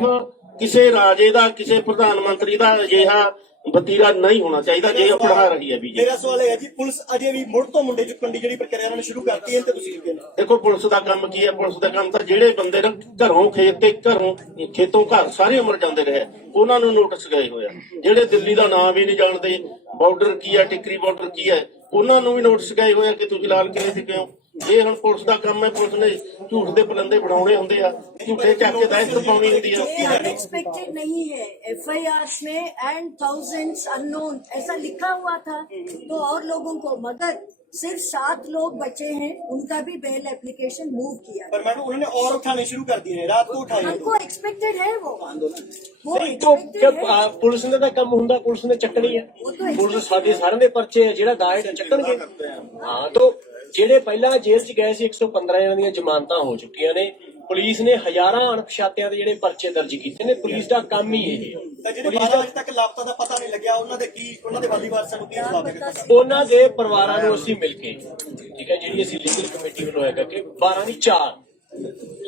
ਕਿਸੇ ਰਾਜੇ ਦਾ, ਕਿਸੇ ਪ੍ਰਧਾਨ ਮੰਤਰੀ ਦਾ ਅਜਿਹਾ ਵਤੀਰਾ ਨਹੀਂ ਹੋਣਾ ਚਾਹੀਦਾ ਜੇ ਅਪਣਾ ਰਹੀ ਹੈ ਬੀਜੇਪੀ। ਮੇਰਾ ਸਵਾਲ ਇਹ ਹੈ ਜੀ, ਪੁਲਿਸ ਅਜੇ ਵੀ ਮੁੜ ਤੋਂ ਮੁੰਡੇ ਚੁੱਕਣ ਦੀ ਜਿਹੜੀ ਪ੍ਰਕਿਰਿਆ ਇਹਨਾਂ ਨੇ ਸ਼ੁਰੂ ਕਰਤੀ ਹੈ ਤੇ ਤੁਸੀਂ ਕੀ ਕਹਿੰਦੇ? ਦੇਖੋ ਪੁਲਿਸ ਦਾ ਕੰਮ ਕੀ ਹੈ? ਪੁਲਿਸ ਦਾ ਕੰਮ ਤਾਂ ਜਿਹੜੇ ਬੰਦੇ ਨਾ ਘਰੋਂ ਖੇਤ ਤੇ ਖੇਤੋਂ ਘਰ ਸਾਰੀ ਉਮਰ ਜਾਂਦੇ ਰਹੇ ਉਹਨਾਂ ਨੂੰ ਨੋਟਿਸ ਗਏ ਹੋਇਆ। ਜਿਹੜੇ ਦਿੱਲੀ ਦਾ ਨਾਮ ਵੀ ਨਹੀਂ ਜਾਣਦੇ, ਬਾਰਡਰ ਕੀ ਹੈ, ਟਿਕਰੀ ਬਾਰਡਰ ਕੀ ਹੈ, ਉਹਨਾਂ ਨੂੰ ਵੀ ਨੋਟਿਸ ਗਏ ਹੋਇਆ ਕਿ ਤੁਸੀਂ ਲਾਲ ਕਿਲੇ ਤੇ ਕਿਉਂ। ਇਹ ਹੁਣ ਪੁਲਿਸ ਦਾ ਕੰਮ ਹੈ, ਪੁਲਿਸ ਨੇ ਝੂਠ ਦੇ ਪਲੰਦੇ ਬਣਾਉਣੇ ਹੁੰਦੇ ਆ, ਝੂਠੇ ਚੱਕ ਕੇ ਦਹਿਸ਼ਤ ਪਾਉਣੀ ਹੁੰਦੀ ये ਆ। अनएक्सपेक्टेड नहीं है। FIR में एंड थाउजेंड्स अननोन ऐसा लिखा हुआ था तो और लोगों को, मगर सिर्फ 7 लोग बचे हैं, उनका भी बेल एप्लीकेशन मूव किया। पर मैडम उन्होंने और उठाने शुरू कर दिए हैं, रात को उठाए हैं। हमको एक्सपेक्टेड है वो ਨਹੀਂ तो ਪੁਲਿਸ ਨੇ ਤਾਂ ਕੰਮ ਹੁੰਦਾ, ਪੁਲਿਸ ਨੇ ਚੱਕਣੀ ਹੈ। ਪੁਲਿਸ ਸਾਡੇ ਸਾਰਿਆਂ ਦੇ ਪਰਚੇ ਆ, ਜਿਹੜਾ ਦਾਇਰ ਚੱਕਣਗੇ। ਹਾਂ ਤਾਂ ਜਿਹੜੇ ਪਹਿਲਾਂ ਜੇਲ੍ਹ 'ਚ ਗਏ ਸੀ 115 ਜਣਾਂ ਦੀਆਂ ਜ਼ਮਾਨਤਾਂ ਹੋ ਚੁੱਕੀਆਂ ਨੇ। ਪੁਲਿਸ ਨੇ ਹਜ਼ਾਰਾਂ ਅਣਪਛਾਤਿਆਂ ਦੇ ਜਿਹੜੇ ਪਰਚੇ ਦਰਜ ਕੀਤੇ ਨੇ। ਪੁਲਿਸ ਦਾ ਕੰਮ ਹੀ ਇਹ ਹੈ। ਤਾਂ ਜਿਹੜੇ 12 ਵਜੇ ਤੱਕ ਲਾਪਤਾ ਦਾ ਪਤਾ ਨਹੀਂ ਲੱਗਿਆ, ਉਹਨਾਂ ਦੇ ਕੀ, ਉਹਨਾਂ ਦੇ ਵਾਲੀ ਵਾਰਸਾਂ ਨੂੰ ਕੀ ਜਵਾਬ ਦੇਣਗੇ? ਉਹਨਾਂ ਦੇ ਪਰਿਵਾਰਾਂ ਨੂੰ ਅਸੀਂ ਮਿਲ ਕੇ, ਠੀਕ ਹੈ, ਜਿਹੜੀ ਅਸੀਂ ਲੀਗਲ ਕਮੇਟੀ ਵੱਲੋਂ ਹੈਗਾ ਕਿ 12 ਨਹੀਂ 4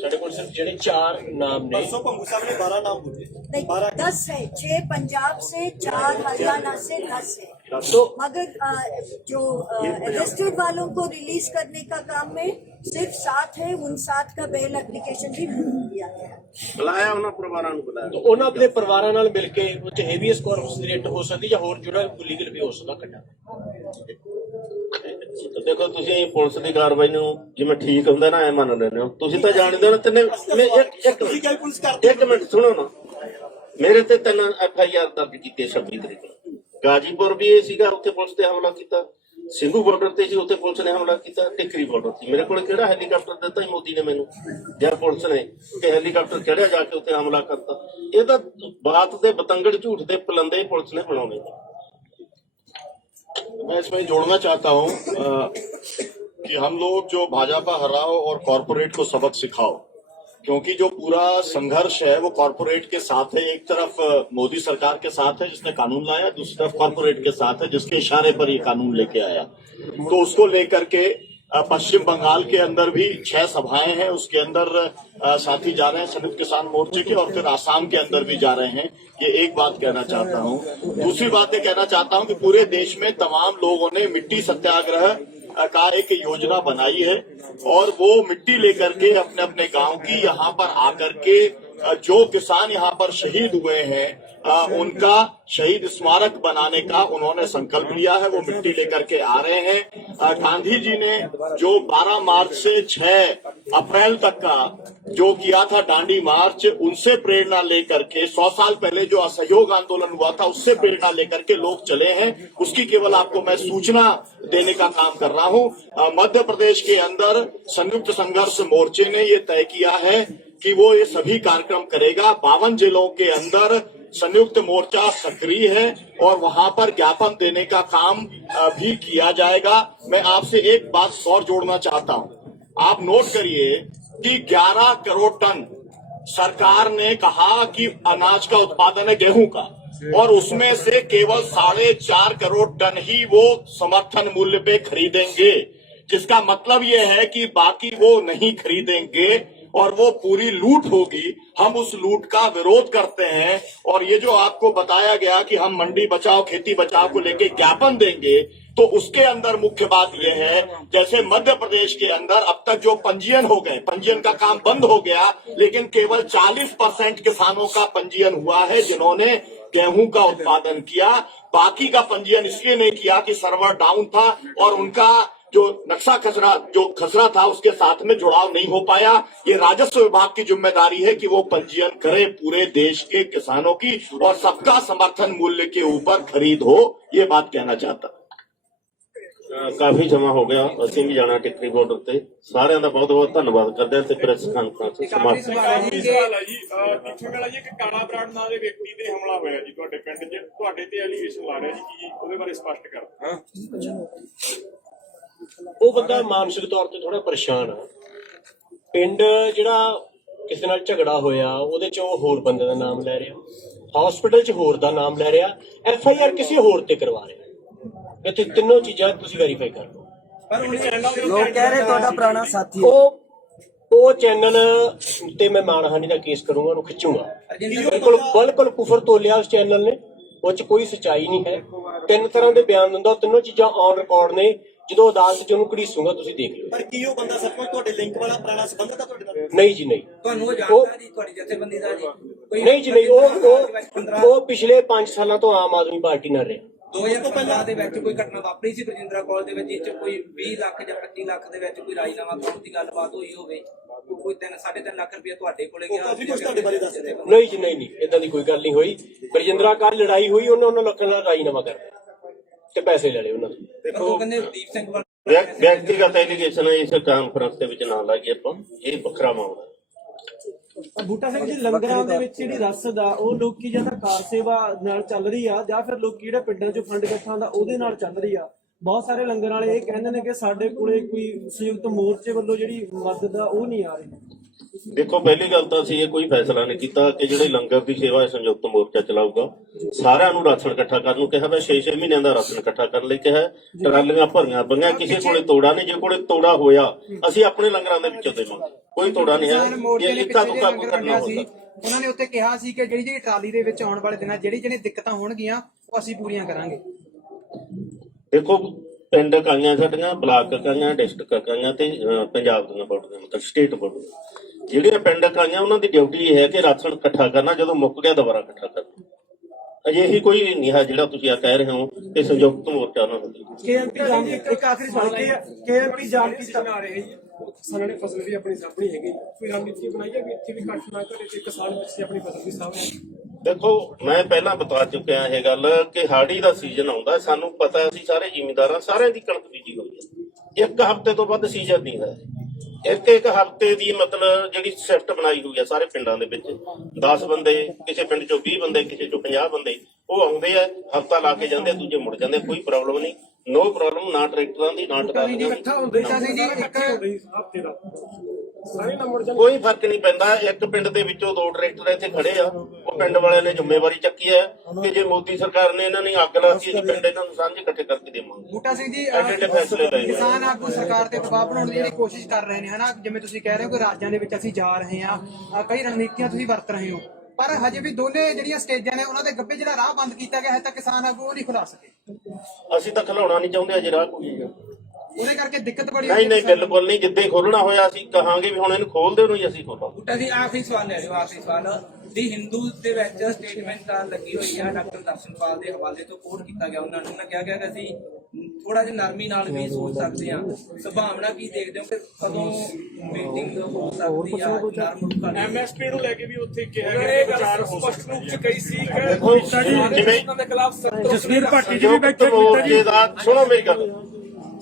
ਸਾਡੇ ਕੋਲ ਸਿਰਫ ਜਿਹੜੇ 4 ਨਾਮ ਨੇ। परसों पंगू साहब ने 12 नाम बोले। नहीं, 10 है, 6 पंजाब से, 4 हरियाणा से, 10 है। तो मगर जो अरेस्टेड वालों को रिलीज करने का काम में सिर्फ 7 है, उन 7 का बेल एप्लीकेशन भी मूव किया गया। ਬੁਲਾਇਆ ਉਹਨਾਂ ਪਰਿਵਾਰਾਂ ਨੂੰ, ਬੁਲਾਇਆ। ਉਹਨਾਂ ਦੇ ਪਰਿਵਾਰਾਂ ਨਾਲ ਮਿਲ ਕੇ ਉੱਥੇ ਹੈਵੀਐਸ ਕਾਰਪਸ ਦੀ ਰੇਟ ਹੋ ਸਕਦੀ ਜਾਂ ਹੋਰ ਜਿਹੜਾ ਲੀਗਲ ਵੀ ਹੋ ਸਕਦਾ ਕੱਢਾ। ਦੇਖੋ ਤੁਸੀਂ ਪੁਲਿਸ ਦੀ ਕਾਰਵਾਈ ਨੂੰ ਜਿਵੇਂ ਠੀਕ ਹੁੰਦਾ ਨਾ ਐ ਮੰਨ ਲੈਂਦੇ ਹੋ। ਤੁਸੀਂ ਤਾਂ ਜਾਣਦੇ ਹੋ ਨਾ ਤਿੰਨੇ। ਇੱਕ ਮਿੰਟ ਸੁਣੋ ਨਾ, ਮੇਰੇ ਤੇ 3 FIR ਦਰਜ ਕੀਤੇ 26 ਤਰੀਕ ਨੂੰ। ਗਾਜੀਪੁਰ ਵੀ ਇਹ ਸੀਗਾ, ਉੱਥੇ ਪੁਲਿਸ ਤੇ ਹਮਲਾ ਕੀਤਾ। ਸਿੰਘੂ ਬਾਰਡਰ ਤੇ ਸੀ, ਉੱਥੇ ਪੁਲਿਸ ਨੇ ਹਮਲਾ ਕੀਤਾ। ਟਿਕਰੀ ਬਾਰਡਰ ਸੀ। ਮੇਰੇ ਕੋਲ ਕਿਹੜਾ ਹੈਲੀਕਾਪਟਰ ਦਿੱਤਾ ਸੀ ਮੋਦੀ ਨੇ ਮੈਨੂੰ ਜਾਂ ਪੁਲਿਸ ਨੇ ਕਿ ਹੈਲੀਕਾਪਟਰ ਚੜਿਆ ਜਾ ਕੇ ਉੱਥੇ ਹਮਲਾ ਕਰਤਾ। ਇਹ ਤਾਂ ਬਾਤ ਦੇ ਬਤੰਗੜ ਝੂਠ ਦੇ ਪਲੰਦੇ ਪੁਲਿਸ ਨੇ ਬਣਾਉਣੇ। मैं इसमें जोड़ना चाहता हूं कि हम लोग जो भाजपा हराओ और कॉरपोरेट को सबक सिखाओ, क्योंकि जो पूरा संघर्ष है वो कॉरपोरेट के साथ है। एक तरफ मोदी सरकार के साथ है जिसने कानून लाया, दूसरी तरफ कॉरपोरेट के साथ है जिसके इशारे पर ये कानून लेके आया। तो उसको लेकर के पश्चिम बंगाल के अंदर भी 6 सभाएं हैं, उसके अंदर साथी जा रहे हैं संयुक्त किसान मोर्चे के, और फिर आसाम के अंदर भी जा रहे हैं। ये एक बात कहना चाहता हूं। दूसरी बात ये कहना चाहता हूं कि पूरे देश में तमाम लोगों ने मिट्टी सत्याग्रह का एक योजना बनाई है और वो मिट्टी लेकर के अपने अपने गांव की यहाँ पर आकर के जो किसान यहाँ पर शहीद हुए हैं उनका शहीद स्मारक बनाने का उन्होंने संकल्प लिया है। वो मिट्टी लेकर के आ रहे हैं। गांधी जी ने जो 12 मार्च से 6 अप्रैल तक का जो किया था दांडी मार्च, उनसे प्रेरणा लेकर के 100 साल पहले जो असहयोग आंदोलन हुआ था उससे प्रेरणा लेकर के लोग चले हैं। उसकी केवल आपको मैं सूचना देने का काम कर रहा हूं। मध्य प्रदेश के अंदर संयुक्त संघर्ष मोर्चे ने ये तय किया है कि वो ये सभी कार्यक्रम करेगा। 52 जिलों के अंदर संयुक्त मोर्चा सक्रिय है और वहां पर ज्ञापन देने का काम भी किया जाएगा। मैं आपसे एक बात और जोड़ना चाहता हूं। आप नोट करिए कि 11 करोड़ टन सरकार ने कहा कि अनाज का उत्पादन है गेहूं का, और उसमें से केवल 4.5 करोड़ टन ही वो समर्थन मूल्य पे खरीदेंगे, जिसका मतलब ये है कि बाकी वो नहीं खरीदेंगे और वो पूरी लूट होगी। हम उस लूट का विरोध करते हैं। और ये जो आपको बताया गया कि हम मंडी बचाओ खेती बचाओ को लेके ज्ञापन देंगे, तो उसके अंदर मुख्य बात यह है, जैसे मध्य प्रदेश के अंदर अब तक जो पंजीयन हो गए, पंजीयन का काम बंद हो गया, लेकिन केवल 40% किसानों का पंजीयन हुआ है जिन्होंने गेहूं का उत्पादन किया। बाकी का पंजीयन इसलिए नहीं किया कि सर्वर डाउन था और उनका जो नक्शा खसरा था उसके साथ में जुड़ाव नहीं हो पाया। ये राजस्व विभाग की जिम्मेदारी है कि वो पंजीयन करे पूरे देश के किसानों की और सबका समर्थन मूल्य के ऊपर खरीद हो। ये बात कहना चाहता। ਕਾਫੀ ਸਮਾਂ ਹੋ ਗਿਆ, ਅਸੀਂ ਵੀ ਜਾਣਾ ਟਿਕਰੀ ਬਾਰਡਰ ਤੇ। ਸਾਰਿਆਂ ਦਾ ਬਹੁਤ ਬਹੁਤ ਧੰਨਵਾਦ ਕਰਦੇ ਹਾਂ ਤੇ ਪ੍ਰੈਸ ਕਾਨਫਰੰਸ ਸਮਾਪਤ। ਸਵਾਲ ਹੈ ਜੀ, ਦੇਖਣ ਵਾਲਾ ਜੀ, ਕਿ ਕਾਲਾ ਬਰਾੜ ਨਾਂ ਦੇ ਵਿਅਕਤੀ ਤੇ ਹਮਲਾ ਹੋਇਆ ਜੀ ਤੁਹਾਡੇ ਪਿੰਡ 'ਚ, ਤੁਹਾਡੇ ਤੇ ਐਲੀਗੇਸ਼ਨ ਲਾ ਰਿਹਾ ਜੀ, ਕੀ ਉਹਦੇ ਬਾਰੇ ਸਪਸ਼ਟ ਕਰ। ਉਹ ਬੰਦਾ ਮਾਨਸਿਕ ਤੌਰ ਤੇ ਥੋੜਾ ਪਰੇਸ਼ਾਨ ਆ। ਪਿੰਡ ਜਿਹੜਾ ਕਿਸੇ ਨਾਲ ਝਗੜਾ ਹੋਇਆ ਉਹਦੇ 'ਚ ਉਹ ਹੋਰ ਬੰਦੇ ਦਾ ਨਾਮ ਲੈ ਰਿਹਾ, ਹਸਪੀਟਲ 'ਚ ਹੋਰ ਦਾ ਨਾਮ ਲੈ ਰਿਹਾ, FIR ਕਿਸੇ ਹੋਰ ਤੇ ਕਰਵਾ ਰਿਹਾ। ਇੱਥੇ ਤਿੰਨੋਂ ਚੀਜ਼ਾਂ ਤੁਸੀਂ ਵੈਰੀਫਾਈ ਕਰ ਲਓ। ਲੋਕ ਕਹਿ ਰਹੇ ਤੁਹਾਡਾ ਪੁਰਾਣਾ ਸਾਥੀ ਉਹ ਚੈਨਲ ਤੇ ਮੈਂ ਮਾਨਹਾਨੀ ਦਾ ਕੇਸ ਕਰੂੰਗਾ, ਉਹਨੂੰ ਖਿੱਚੂੰਗਾ। ਬਿਲਕੁਲ ਬਿਲਕੁਲ ਕੁਫਰ ਤੋਲਿਆ ਉਸ ਚੈਨਲ ਨੇ, ਉਹ ਚ ਕੋਈ ਸੱਚਾਈ ਨਹੀਂ ਹੈ। 3 ਤਰ੍ਹਾਂ ਦੇ ਬਿਆਨ ਦਿੰਦਾ, ਤਿੰਨੋਂ ਚੀਜ਼ਾਂ ਔਨ ਰਿਕਾਰਡ ਨੇ। ਜਦੋਂ ਅਦਾਲਤ ਚ ਉਹਨੂੰ ਘੜੀਸੂਗਾ ਤੁਸੀਂ ਦੇਖ ਲਿਓ। ਪਰ ਕੀ ਉਹ ਬੰਦਾ ਸੱਚਮੁੱਚ ਤੁਹਾਡੇ ਲਿੰਕ ਵਾਲਾ ਪੁਰਾਣਾ ਸੰਬੰਧ ਤਾਂ ਤੁਹਾਡੇ ਨਾਲ? ਨਹੀਂ ਜੀ, ਨਹੀਂ। ਤੁਹਾਨੂੰ ਉਹ ਜਾਣਦਾ ਜੀ, ਤੁਹਾਡੀ ਜਥੇਬੰਦੀ ਦਾ ਜੀ? ਨਹੀਂ ਜੀ, ਨਹੀਂ। ਉਹ ਪਿਛਲੇ 5 ਸਾਲਾਂ ਤੋਂ ਆਮ ਆਦਮੀ ਪਾਰਟੀ ਨਾਲ ਰਿਹਾ। 2015 ਦੇ ਵਿੱਚ ਕੋਈ ਘਟਨਾ ਵਾਪਰੀ ਸੀ ਬਰਜਿੰਦਰਾ ਕਾਲਜ ਦੇ ਵਿੱਚ, ਜਿਸ ਚ ਕੋਈ 20 ਲੱਖ ਜਾਂ 25 ਲੱਖ ਦੇ ਵਿੱਚ ਕੋਈ ਰਾਜੀਨਾਮਾ ਕਰਾਉਣ ਦੀ ਗੱਲਬਾਤ ਹੋਈ ਹੋਵੇ? ਕੋਈ 3.5 ਲੱਖ ਰੁਪਏ ਤੁਹਾਡੇ ਕੋਲੇ ਗਿਆ? ਕਾਫੀ ਕੁਝ ਤੁਹਾਡੇ ਬਾਰੇ ਦੱਸ ਦਿਓ। ਨਹੀਂ ਜੀ, ਨਹੀਂ, ਏਦਾਂ ਦੀ ਕੋਈ ਗੱਲ ਨਹੀਂ ਹੋਈ। ਬਰਜਿੰਦਰਾ ਕਾਲ ਲੜਾਈ ਹੋਈ, ਉਹਨਾਂ ਲੱਖਾਂ ਦਾ ਰਾਜੀਨਾਮਾ ਕਰਨਾ ਤੇ ਪੈਸੇ ਲੈ ਲਏ ਉਹਨਾਂ ਤੋਂ। ਦੇਖੋ ਕਹਿੰਦੇ ਦੀਪ ਸਿੰਘ ਵਿਅਕਤੀਗਤ ਐਲੀਗੇਸ਼ਨ ਇਸ ਕਾਨਫਰੰਸ ਦੇ ਵਿੱਚ ਨਾ ਲਾਈਏ ਆਪਾਂ, ਇਹ ਵੱਖਰਾ ਮਾਮਲਾ। ਬੂਟਾ ਸਿੰਘ ਜੀ, ਲੰਗਰਾਂ ਦੇ ਵਿੱਚ ਜਿਹੜੀ ਰਸਦ ਆ ਉਹ ਲੋਕੀ ਜਾਂ ਤਾਂ ਕਾਰ ਸੇਵਾ ਨਾਲ ਚੱਲ ਰਹੀ ਆ, ਜਾਂ ਫਿਰ ਲੋਕੀ ਜਿਹੜੇ ਪਿੰਡਾਂ ਚੋਂ ਫੰਡ ਇਕੱਠਾ ਦਾ ਉਹਦੇ ਨਾਲ ਚੱਲ ਰਹੀ ਆ। ਬਹੁਤ ਸਾਰੇ ਲੰਗਰ ਵਾਲੇ ਇਹ ਕਹਿੰਦੇ ਨੇ ਕਿ ਸਾਡੇ ਕੋਲੇ ਕੋਈ ਸੰਯੁਕਤ ਮੋਰਚੇ ਵੱਲੋਂ ਜਿਹੜੀ ਮਦਦ ਆ ਉਹ ਨਹੀਂ ਆ ਰਹੀ। ਦੇਖੋ, ਪਹਿਲੀ ਗੱਲ ਤਾਂ ਅਸੀਂ ਇਹ ਕੋਈ ਫੈਸਲਾ ਨਹੀਂ ਕੀਤਾ ਕਿ ਜਿਹੜੇ ਲੰਗਰ ਦੀ ਸੇਵਾ ਹੈ ਸੰਯੁਕਤ ਮੋਰਚਾ ਚਲਾਊਗਾ। ਸਾਰਿਆਂ ਨੂੰ ਰਾਸ਼ਨ ਇਕੱਠਾ ਕਰਨ ਨੂੰ ਕਿਹਾ ਵਾ, 6-6 ਮਹੀਨਿਆਂ ਦਾ ਰਾਸ਼ਨ ਇਕੱਠਾ ਕਰਨ ਲਈ ਕਿਹਾ। ਟਰਾਲੀਆਂ ਭਰੀਆਂ ਪਈਆਂ, ਕਿਸੇ ਕੋਲੇ ਤੋੜਾ ਨਹੀਂ। ਜੇ ਕੋਲੇ ਤੋੜਾ ਹੋਇਆ ਅਸੀਂ ਆਪਣੇ ਲੰਗਰਾਂ ਦੇ ਵਿੱਚੋਂ ਦੇਵਾਂਗੇ, ਕੋਈ ਤੋੜਾ ਨਹੀਂ ਹੈ। ਇਹ ਇੱਕਾ ਦੁੱਕਾ ਕੋਈ ਕਰਨਾ ਹੁੰਦਾ। ਉਹਨਾਂ ਨੇ ਉੱਥੇ ਕਿਹਾ ਸੀ ਕਿ ਜਿਹੜੀ ਟਰਾਲੀ ਦੇ ਵਿੱਚ ਆਉਣ ਵਾਲੇ ਦਿਨਾਂ ਜਿਹੜੀ ਦਿੱਕਤਾਂ ਹੋਣਗੀਆਂ ਉਹ ਅਸੀਂ ਪੂਰੀਆਂ ਕਰਾਂਗੇ। ਦੇਖੋ, ਪਿੰਡ ਇਕਾਈਆਂ ਸਾਡੀਆਂ, ਬਲਾਕ ਇਕਾਈਆਂ, ਡਿਸਟ੍ਰਿਕਟ ਇਕਾਈਆਂ ਤੇ ਪੰਜਾਬ ਦੀਆਂ ਬੋਰਡ ਦੇ ਮਤਲਬ ਸਟੇਟ ਬੋਰਡ ਜਿਹੜੀਆਂ ਪਿੰਡ ਇਕਾਈਆਂ, ਉਹਨਾਂ ਦੀ ਡਿਊਟੀ ਇਹ ਹੈ ਕਿ ਰਾਸ਼ਨ ਇਕੱਠਾ ਕਰਨਾ, ਜਦੋਂ ਮੁੱਕ ਗਿਆ ਦੁਬਾਰਾ ਇਕੱਠਾ ਕਰਨਾ। ਅਜਿਹੀ ਕੋਈ ਨਹੀਂ ਹੈ ਜਿਹੜਾ ਤੁਸੀਂ ਆ ਕਹਿ ਰਹੇ ਹੋ ਕਿ ਸੰਯੁਕਤ ਮੋਰਚਾ ਨਾ ਹੋਵੇ। ਇੱਕ ਆਖਰੀ ਸਵਾਲ, KMP ਜਾਣਕੀ ਆ ਰਹੇ ਜੀ, ਕਿਸਾਨਾਂ ਨੇ ਫਸਲ ਵੀ ਆਪਣੀ ਸਾਂਭਣੀ ਹੈਗੀ, ਕੋਈ ਰਣਨੀਤੀ ਬਣਾਈ ਹੈ ਵੀ ਇੱਥੇ ਵੀ ਘੱਟ ਨਾ ਕਰੇ ਤੇ ਕਿਸਾਨ ਵਿੱਚ ਆਪਣੀ ਫਸਲ ਵੀ ਸਾਂਭੇ? ਦੇਖੋ, ਮੈਂ ਪਹਿਲਾਂ ਬਤਾ ਚੁੱਕਿਆ ਇਹ ਗੱਲ ਕਿ ਹਾੜੀ ਦਾ ਸੀਜ਼ਨ ਆਉਂਦਾ, ਸਾਨੂੰ ਪਤਾ, ਅਸੀਂ ਸਾਰੇ ਜ਼ਿਮੀਂਦਾਰਾਂ ਸਾਰਿਆਂ ਦੀ ਕਣਕ ਬੀਜੀ ਹੋਈ ਹੈ। 1 ਹਫ਼ਤੇ ਤੋਂ ਵੱਧ ਸੀਜ਼ਨ ਨਹੀਂ ਹੈ। ਇੱਕ ਹਫ਼ਤੇ ਦੀ ਮਤਲਬ ਜਿਹੜੀ ਸ਼ਿਫਟ ਬਣਾਈ ਹੋਈ ਹੈ ਸਾਰੇ ਪਿੰਡਾਂ ਦੇ ਵਿੱਚ, 10 ਬੰਦੇ, ਕਿਸੇ ਪਿੰਡ ਚੋਂ 20 ਬੰਦੇ, ਕਿਸੇ ਚੋਂ 50 ਬੰਦੇ, ਉਹ ਆਉਂਦੇ ਆ, ਹਫ਼ਤਾ ਲਾ ਕੇ ਜਾਂਦੇ, ਦੂਜੇ ਮੁੜ ਜਾਂਦੇ। ਕੋਈ ਪ੍ਰੋਬਲਮ ਨਹੀਂ, ਨੋ ਪ੍ਰੋਬਲਮ, ਨਾ ਟਰੈਕਟਰਾਂ ਦੀ, ਨਾ ਟਰਾਲੀਆਂ ਦੀ। ਕੋਈ ਫਰਕ ਨਹੀਂ ਪੈਂਦਾ। ਇੱਕ ਪਿੰਡ ਦੇ ਵਿੱਚੋਂ 2 ਟਰੈਕਟਰ ਇੱਥੇ ਖੜੇ ਆ, ਉਹ ਪਿੰਡ ਵਾਲਿਆਂ ਨੇ ਜ਼ਿੰਮੇਵਾਰੀ ਚੱਕੀ ਹੈ ਕਿ ਜੇ ਮੋਦੀ ਸਰਕਾਰ ਨੇ ਇਹਨਾਂ ਨੇ ਅੱਗ ਲਾਤੀ, ਅਸੀਂ ਪਿੰਡ ਇਹਨਾਂ ਨੂੰ ਸਾਂਝੇ ਇਕੱਠੇ ਕਰਕੇ ਦੇਵਾਂਗੇ। ਬੂਟਾ ਸਿੰਘ ਜੀ, ਐਡੇ ਫੈਸਲੇ ਲਏ ਕਿਸਾਨ ਆਗੂ ਸਰਕਾਰ ਤੇ ਦਬਾਅ ਬਣਾਉਣ ਦੀ ਜਿਹੜੀ ਕੋਸ਼ਿਸ਼ ਕਰ ਰਹੇ ਨੇ, ਹਨਾ, ਜਿਵੇਂ ਤੁਸੀਂ ਕਹਿ ਰਹੇ ਹੋ ਕਿ ਰਾਜਾਂ ਦੇ ਵਿੱਚ ਅਸੀਂ ਜਾ ਰਹੇ ਹਾਂ, ਕਈ ਰਣਨੀਤੀਆਂ ਤੁਸੀਂ ਵਰਤ ਰਹੇ ਹੋ, ਪਰ ਹਜੇ ਵੀ ਦੋਨੇ ਜਿਹੜੀਆਂ ਸਟੇਜਾਂ ਨੇ ਉਹਨਾਂ ਦੇ ਗੱਭੇ ਜਿਹੜਾ ਰਾਹ ਬੰਦ ਕੀਤਾ ਗਿਆ ਹੈ ਤਾਂ ਕਿਸਾਨ ਆਗੂ ਉਹ ਨਹੀਂ ਖੁਲਾ ਸਕੇ। ਅਸੀਂ ਤਾਂ ਖਿਲਾਉਣਾ ਨਹੀਂ ਚਾਹੁੰਦੇ ਅਜੇ ਰਾਹ ਕੋਈ। ਉਹਦੇ ਕਰਕੇ ਦਿੱਕਤ ਬੜੀ ਨਹੀਂ, ਬਿਲਕੁਲ ਨਹੀਂ। ਜਿੱਦਾਂ ਖੋਲਣਾ ਹੋਇਆ ਅਸੀਂ ਕਹਾਂਗੇ ਵੀ ਹੁਣ ਇਹਨੂੰ ਖੋਲ ਦਿਓ, ਹੀ ਅਸੀਂ ਖੋਲਾਂਗੇ। ਬੂਟਾ ਜੀ, ਆਖਰੀ ਸਵਾਲ ਲੈ ਲਿਓ। ਆਖਰੀ ਸਵਾਲ ਦੀ ਹਿੰਦੂ ਦੇ ਵਿੱਚ ਸਟੇਟਮੈਂਟ ਲੱਗੀ ਹੋਈ ਆ, ਡਾਕਟਰ ਦਰਸ਼ਨਪਾਲ ਦੇ ਹਵਾਲੇ ਤੋਂ ਕੋਟ ਕੀਤਾ ਗਿਆ। ਉਹਨਾਂ ਨੇ ਕਿਹਾ ਗਿਆ ਕਿ ਅਸੀਂ ਥੋੜਾ ਜਿਹਾ ਨਰਮੀ ਨਾਲ ਵੀ ਸੋਚ ਸਕਦੇ ਹਾਂ। ਸੰਭਾਵਨਾ ਕੀ ਦੇਖਦੇ ਹੋ ਕਿ ਕਦੋਂ ਮੀਟਿੰਗ ਹੋ ਸਕਦੀ ਆ ਨਰਮ? MSP ਨੂੰ ਲੈ ਕੇ ਵੀ ਉੱਥੇ ਕਿਹਾ ਗਿਆ ਵਿਚਾਰ ਸਪਸ਼ਟ ਰੂਪ ਚ ਕਹੀ ਸੀ ਕਿ ਜਿਵੇਂ ਦੇ ਖਿਲਾਫ ਜਸਵੀਰ ਭਾਟੀ ਜੀ ਵੀ ਬੈਠੇ ਮੋਰਚੇ ਦਾ, ਸੁਣੋ ਮੇਰੀ ਗੱਲ,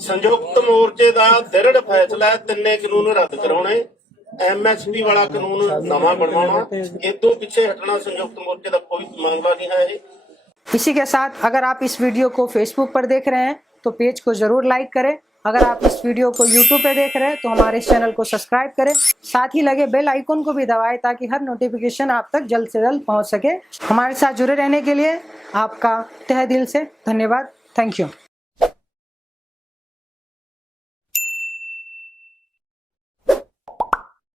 ਸੰਯੁਕਤ ਮੋਰਚੇ ਦਾ ਦ੍ਰਿੜ ਫੈਸਲਾ ਹੈ 3 ਕਾਨੂੰਨ ਰੱਦ ਕਰਾਉਣੇ, MSP ਵਾਲਾ ਕਾਨੂੰਨ ਨਵਾਂ ਬਣਵਾਉਣਾ। ਇਦੋਂ ਪਿੱਛੇ हटना संयुक्त मोर्चे का कोई मामला नहीं है। इसी के साथ अगर आप इस वीडियो को फेसबुक पर देख रहे हैं तो पेज को जरूर लाइक करें। अगर आप इस वीडियो को यूट्यूब पे देख रहे हैं तो हमारे इस चैनल को सब्सक्राइब करें। साथ ही लगे बेल आइकन को भी दबाएं ताकि हर नोटिफिकेशन आप तक जल्द से जल्द पहुंच सके। हमारे साथ जुड़े रहने के लिए आपका तहे दिल से धन्यवाद। Thank you.